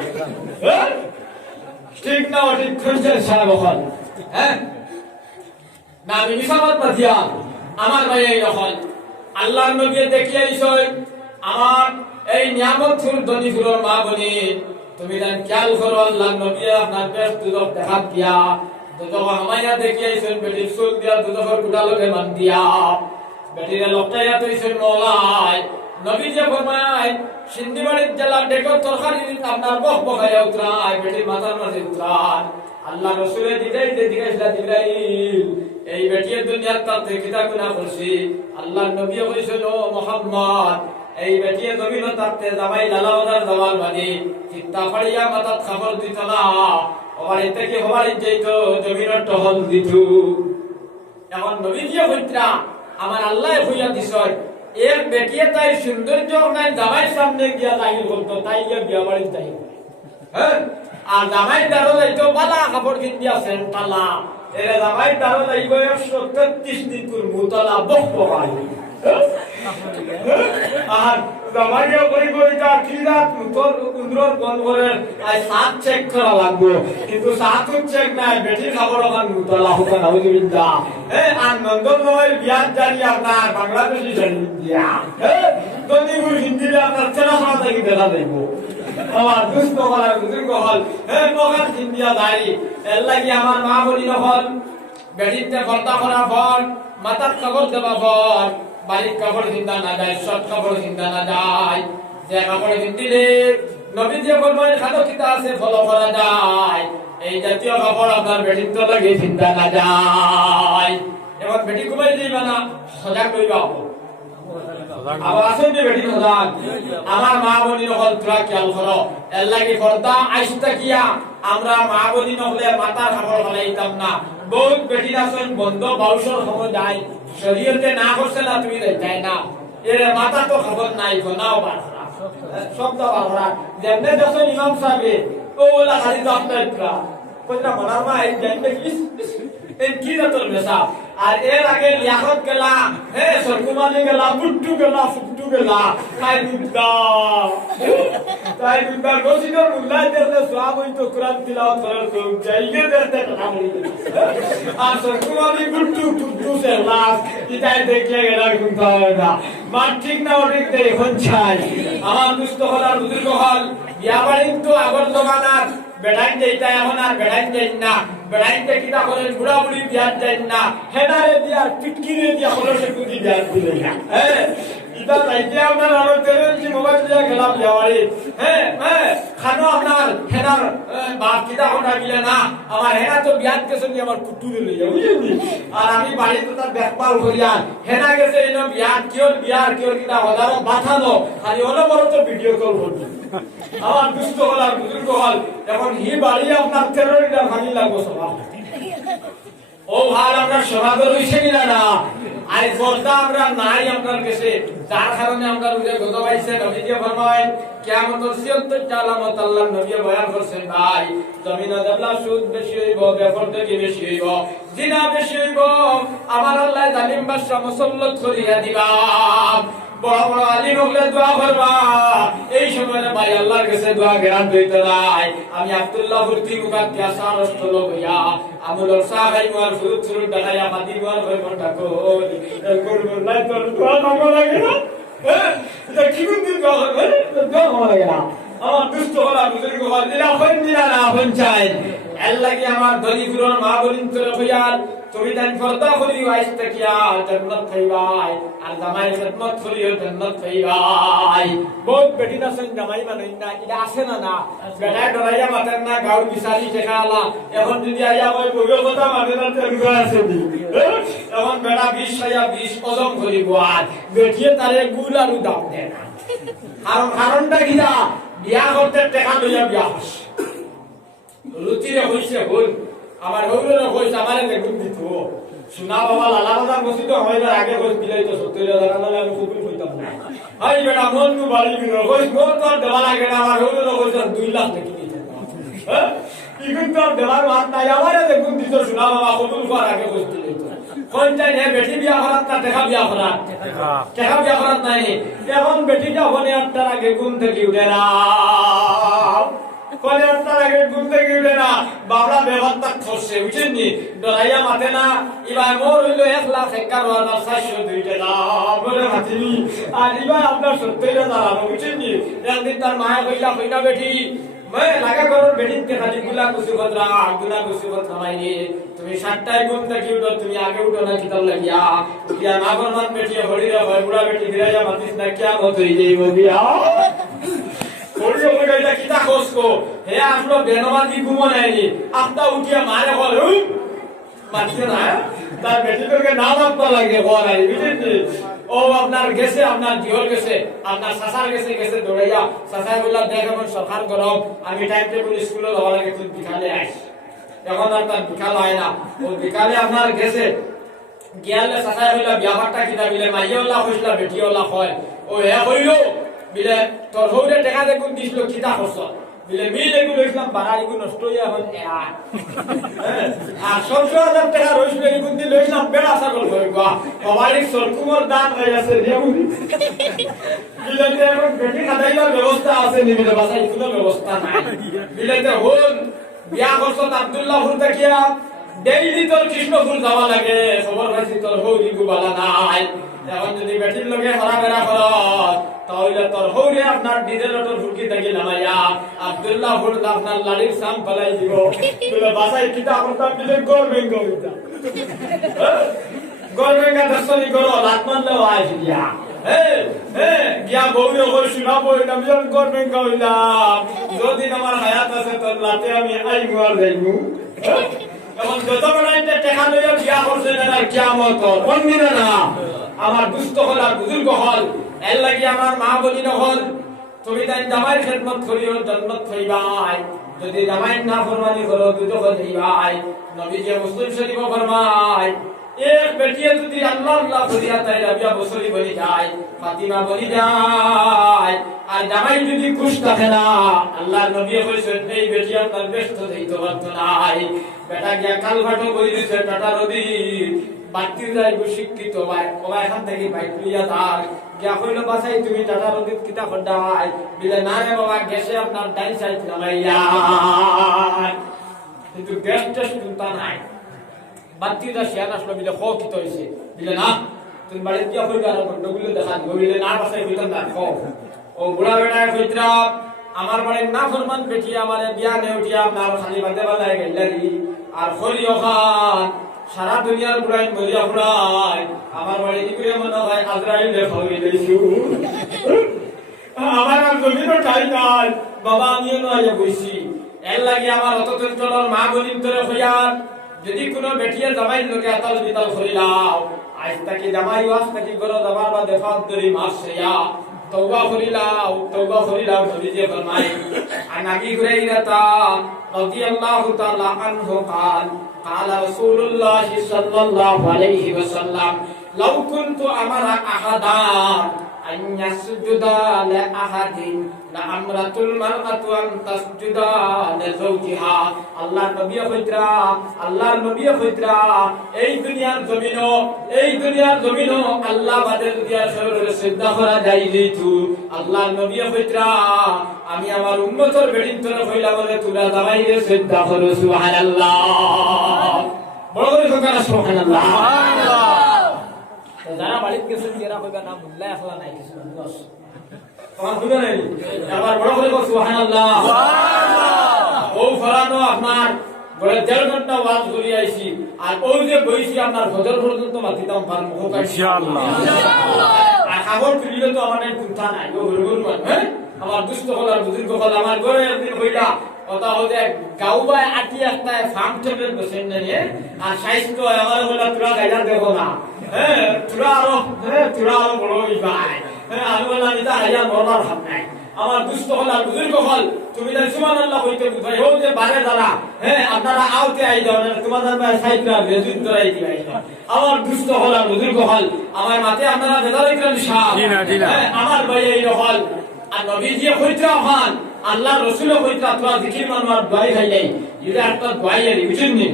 ঠিক না ঠিক খুঁজছেন সারা বখন হ্যাঁ না আমি মিশাবাদ পাঠিয়া আমার ভাই এই রকম আল্লাহর নবী দেখিয়ে আইছই আমার এই নিয়ামত ফুল ধনী ফুলের মা বনি তুমি জান খেয়াল করো আল্লাহর নবী আপনার পেট দুধক দেখা দিয়া দুধক আমায়া দেখিয়ে আইছেন বেটির চুল দিয়া দুধকের কুটালকে মান দিয়া বেটিরে লপটাইয়া তৈছেন মৌলাই নবী যে ফরমায় সিন্ধিবাড়ির জেলা ডেকর তরকারি আপনার বক বকাইয়া উতরায় বেটির মাথার মাঝে উতরায় আল্লাহ রসুলে দিদাইতে জিজ্ঞাসা জিবরাইল এই বেটির দুনিয়ার তাতে কিতা গুনাহ করছি আল্লাহর নবী কইছেন ও মুহাম্মদ এই বেটির জমিন তাতে জামাই লালাওয়ার জামাল বানি চিত্তা ফাড়িয়া মাথাত খবর দিত না ওবারে থেকে হবারে যাইতো জমিনের টহল দিতু এখন নবী যে হইত্রা আমার আল্লাহ হইয়া দিছয় এর বেটিয়ে তাই সৌন্দর্য নাই জামাইয়ের সামনে গিয়া লাগিল বলতো তাই গিয়া বিয়া বাড়ি যাই হ্যাঁ আর জামাই দারো যাইতো বালা কাপড় কিন দিয়াছেন তালা এর জামাই দারো যাইব 133 দিন পুর মুতলা বক বকাই আর জামাইয়া কই কই তা কি রাত তোর উন্দ্রর বন্ধ করে আই সাত চেক করা লাগবে কিন্তু সাত চেক নাই বেটি খাবার ওখান মুতলা হুকা নাউজুবিল্লাহ আর নন্দনময়ের বিয়ার জারি আপনার বাংলাদেশি জানি দিয়া দনিগুর হিন্দিতে আপনার চেনা সাথে কি দেখা যাইব আমার দুষ্ট করার বুজুর্গ হল মগার হিন্দিয়া দাঁড়ি এর লাগি আমার মা বলি নহল বেটিতে পর্দা করার পর মাথার কাপড় দেওয়া পর বাড়ির কাপড় চিন্তা না যায় সব কাপড় চিন্তা না যায় যে কাপড় কিনতিলে নবী যে বলবেন খাটো কিতা আছে ফলো করা যায় এই জাতীয় কাপড় আপনার বেটির তো লাগে চিন্তা না যায় এবার বেটি ঘুমাই দিবা না সজাগ করিবা আবার আসেন যে বেটি সজাগ আমার মা বলি নহল তোরা খেয়াল করো এর লাগি পর্দা আইসটা কিয়া আমরা মা বলি নহলে মাথার কাপড় ফলাইতাম না বহুত বেটি আছেন বন্ধ বাউসর সময় যায় শরীয়তে না করছে না তুমি যাই না এর মাথা তো খবর নাই গোনাও বাড়া শব্দ বাড়া যেমনে যখন ইমাম সাহেব ও ওলা খালি দপ্তরা কইরা মনার মা এই জানবে এই কি রাতল মেসা আর এর আগে লিয়াকত গেলা সরকুমালি গেলা বুট্টু গেলা ফুট্টু গেলা খাই দুদা তাই দুদা গোসিদর মুল্লাই দেরলে সওয়াব হইতো কুরআন তিলাওয়াত করার তো জায়গা দেরতে টাকা মরি আর সরকুমালি বুট্টু ফুট্টু সে লাস ইতাই দেখলে গেলা কুনতা না মা ঠিক না ঠিক দেই এখন চাই আমার দুষ্ট হলার বুজুর্গ হল বিয়া বাড়ি তো আগর জমানার বেড়াই যাইতা এখন আর বেড়াই যাই না বেড়াইতে কিটা করেন বুড়া বুড়ি বিয়ার যাই না হেনারে দিয়ার পিটকিরে দিয়া কলসে কুদি বিয়ার দিলে না ইটা তাইতে আপনার আরো তেরেন্সি মোবাইল দিয়া গেলাম যাওয়ারি খানো আপনার হেনার বাপ কিটা কথা গিলে না আমার হেনা তো বিয়ার গেছে আমার কুটুরে লইয়া বুঝলি আর আমি বাড়িতে তার দেখভাল করিয়া হেনা গেছে এনো বিয়ার কিওর কিটা হজারো বাথানো খালি হলো বড় তো ভিডিও কল করছি আমার দুষ্ট হল আর বুজুর্গ হল এখন হি বাড়ি আপনার তেরোটা ভাঙি লাগবো সভা ও ভাই আমরা সভাগর হইছে কিনা না আই পর্দা আমরা নাই আপনার কাছে যার কারণে আমরা রুজে গত পাইছে নবী যে ফরমায় কিয়ামতের ৭৬ আলামত আল্লাহর নবী বয়ান করছেন ভাই জমিনে দেবলা সুদ বেশি হইব বেপরদগি বেশি হইব জিনা বেশি হইব আমার আল্লাহ জালিম বাদশা মুসল্লত করিয়া দিবা বড় বড় আলিম হলে দোয়া করবা এই সময় ভাই আল্লাহর কাছে দোয়া গ্যারান্টি হইতে নাই আমি আব্দুল্লাহ ফুরতি মুকাদ্দিয়া সারস্ত লইয়া আমুলর সাহাই মুআর ফুরুত ফুরুত দেখাইয়া মাদি মুআর হই মনটা কই করব নাই তোর দোয়া মাগো লাগে না এটা কি দিন দোয়া করবে দোয়া মাগো লাগে না আমার দুষ্ট হলা বুজুর্গ হল দিলা হইন দিলা না হইন চাই আল্লাহ কি আমার দলিগুলোর মা বলিন তোর হইয়াল তুমি দেন পর্দা করি আইসতে কিয়া জান্নাত পাইবাই আর জামাই খিদমত করিও জান্নাত পাইবাই বহুত বেটি না সন জামাই মানে না এটা আছে না না বেটা ডরাইয়া মাতেন না গাউর বিচারি শেখালা এখন যদি আইয়া কই বইও কথা মানে না তেরগা আছে দি এখন বেটা 20 ওজন করিব আর বেটিয়ে তারে গুল আর দাম দেয় না কারণটা কি না বিয়া করতে টাকা লইয়া বিয়া হস রুচিরে হইছে হল আমার হইলো কইছে আমারে দেখুন দিত সোনা বাবা লালা বাবা বসিত হইবার আগে কইছ দিলাই তো ৭০,০০০ টাকা আমি খুবই কইতাম না আই বেটা মন নু বাড়ি বিনো কইছ মোর তো দেওয়া লাগে না আমার হইলো কইছ 2 লাখ টাকা দিতে হ্যাঁ ইগুন তো দেওয়ার মাত নাই আমারে দেখুন দিত শোনা বাবা কবুল করার আগে বসতে দিত কোন চাই নে বেটি বিয়া করার না দেখা বিয়া করার দেখা বিয়া করার নাই এখন বেটিটা হনে আটটার আগে ঘুম থেকে উঠে না কোনে আটটার আগে ঘুম থেকে উঠে না বাবলা ব্যবহারটা খসে উঠেননি ডরাইয়া মাথে না এবার মোর হইল 1,51,402 টাকা বলে মাতিনি আর এবার আপনার 70,000 দাঁড়ানো উঠেননি একদিন তার মায়া কইলা বেটি मैं लगा करो बेटी के खाली गुला कुछ भद्रा मायने तुम्हें 7टाয় घूम तक उठो तुम्हें आगे उठो ना कितल लगिया क्या ना फरमान बेटी होड़ी रे भाई बुढ़ा बेटी गिरा जा मत ना क्या मत होई जाई बोलिया होड़ी हो गई किता कोस को हे आप लोग बेनवादी घूमो नहीं आपता उठिया मारे बोल মারছে না তার বেটিকে নাম আপনা লাগে ঘর আই বুঝেছি ও আপনার গেছে আপনার জিওর গেছে আপনার সাসার গেছে দৌড়াইয়া সাসার বললা দেখ এখন সরকার গরম আমি টাইম টেবিল স্কুলে যাওয়া লাগে তুই বিকালে আইস এখন আর তার বিকাল হয় না ও বিকালে আপনার গেছে গিয়ালে সাসার বললা ব্যাপারটা কিটা বিলে মাইয়াল্লাহ কইলা বেটিওয়ালা হয় ও এ কইলো বিলে তোর হইরে টাকা দেখুন দিছিল কিটা খরচ বিলে মিলে গুলো ইসলাম বাড়াই গুলো নষ্ট হইয়া এখন আর 70,000 টাকা রইছিল এগুন দি লইলাম বেড়া ছাগল হই গা সবারই সরকুমর দান হই আছে যেমন বিলেতে এখন বেটি খাদাইবার ব্যবস্থা আছে নিবিলে বাসাই কোনো ব্যবস্থা নাই বিলেতে হল বিয়া করছ আব্দুল্লাহ হুর দেখিয়া ডেইলি তোর কৃষ্ণপুর যাওয়া লাগে খবর পাইছি তোর হৌরি গুবালা নাই এখন যদি বেটির লগে হরাফেরা করত তাহলে তোর হৌরে আপনার ডিজেল অটোর ফুকি থেকে নামাইয়া আব্দুল্লাহ হুর আপনার লাড়ির সাম ফলাই দিব বলে বাসাই কিতা করতাম দিলে গভর্নমেন্ট দর্শনী করো লাতমান দেওয়া আছে দিয়া গিয়া বউরে কই শুনাবো এটা বিজন গভর্নমেন্ট কইলাম যদি আমার হায়াত আছে তোর লাতে আমি আইমু আর যাইমু এখন যত বেলাইতে টাকা লইয়া বিয়া করছে না কিয়ামত কোনদিন না আমার দুস্থ হল আর বুজুর্গ হল এর লাগি আমার মা বলি নহল তুমি তাই জামাই খেদমত করিও জান্নাত হইবাই যদি জামাই না ফরমানি করো দুটো হইবাই নবীজি মুসলিম শরীফ ফরমায় এক বেটিয়ে যদি আল্লাহ আল্লাহ করিয়া তাই রাবিয়া বসরি বলি যায় ফাতিমা বলি যায় আর জামাই যদি খুশ থাকে না আল্লাহর নবী কইছেন এই বেটি আপনার ব্যস্ত হইতে পারত নাই বেটা গিয়া কালভাটো বলি দিছে টাটা নদী বাতির যাইব শিক্ষিত ভাই ওবা এখান থেকে বাইক লিয়া তার গিয়া কইলো বাসাই তুমি টাটা নদীত কিতা খড্ডাই বিলে না রে বাবা গেছে আপনার ডাইন সাইড লাগাইয়া কিন্তু গ্যাস টেস্ট চিন্তা নাই বাতিটা শেয়ার আসলো বিলে খো কিত হইছে বিলে না তুমি বাড়িতে গিয়া কইবা আর গন্ডগুলো দেখা দিব বিলে না বাসাই কইতাম না খো ও বুড়া বেটায় কইতরা আমার বাড়ির না ফরমান বেটি আমারে বিয়া নে উঠিয়া আপনার খালি বাদে বাদায় গেলারি আর খলিও খান সারা দুনিয়ার বুড়াই মরিয়া বুড়াই আমার বাড়ি দিকে মনে হয় আজরাইল দেখাই দিয়েছু আমার আর জমিরও ঠাই নাই বাবা আমিও নয় বইছি এর লাগি আমার অত চঞ্চলর মা গলিম ধরে হইয়ার যদি কোনো বেটিয়ে জামাই লোকে আতাল বিতাল করিলাও আজ তাকে জামাই ওয়াজ তাকে গরো জামার বা দেফাত ধরি মাসিয়া তওবা করিলাও নবীজি ফরমায় আন আবি হুরায়রা রাদিয়াল্লাহু তাআলা আনহু قال رسول الله صلى الله عليه وسلم لو كنت امر احدا ان يسجد لاحد لامرت المراه ان تسجد لزوجها আল্লাহর নবী কইতরা এই দুনিয়ার জমিনো আল্লাহ বাদের দিয়া শরীরে সিজদা করা যাইলি তু আল্লাহর নবী কইতরা আমি আমার উম্মতের বেদিন তোরা কইলা বলে তোরা জামাইরে সিজদা করো সুবহানাল্লাহ বড় করে কইরা সুবহানাল্লাহ সুবহানাল্লাহ যারা বাড়িতে গেছেন যারা কইবা না মুল্লা এখলা নাই কিছু বস তোমার বুঝা নাই আবার বড় করে সুবহানাল্লাহ সুবহানাল্লাহ ও ফরানো আপনার বড় 1.5 ঘন্টা ওয়াজ করি আইছি আর ওই যে বইছি আপনার ফজর পর্যন্ত মাতিতাম পার মুখ ইনশাআল্লাহ আর খবর ফিরিলে তো আমাদের চিন্তা নাই ও হরগুল হ্যাঁ আমার দুষ্ট হল আর বুজুর্গ হল আমার ঘরে একদিন কইলা কথা হচ্ছে গাউবায় আটি একটা ফার্ম টেবিল বসেন নিয়ে আর সাইজটো আমার বলা তুরা গাইলা দেখো না তুরা আরো বড় ভাই আমি বললাম এটা হাইয়া নরমাল ভাব নাই আমার দুষ্ট হল আর বুজুর্গ হল তুমি যদি সুবহানাল্লাহ কইতে বুঝাই হোক যে বারে দাঁড়া আপনারা আউতে আই দাও না তোমাদের ভাই সাইডটা বেজুত করাই দিবাই আমার দুষ্ট হল আর বুজুর্গ হল আমার মাতে আপনারা বেদারে করেন শাহ আমার ভাই এই হল আর নবীজি কইতরা হন আল্লাহ রসুলও কইতা তোরা জিকির মানবার দোয়াই খাই নাই এটা একটা দোয়াই আর বুঝুন নি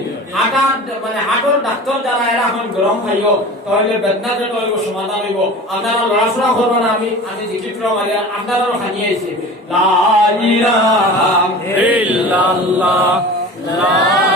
মানে হাটর ডাক্তার যারা এরা এখন গরম খাইও তাহলে বেদনা যেটা হইব সমাধান হইব আপনারা লড়াচড়া করবো না আমি জিকির মারি আপনারাও খানিয়ে আইছে লা ইলাহা ইল্লাল্লাহ লা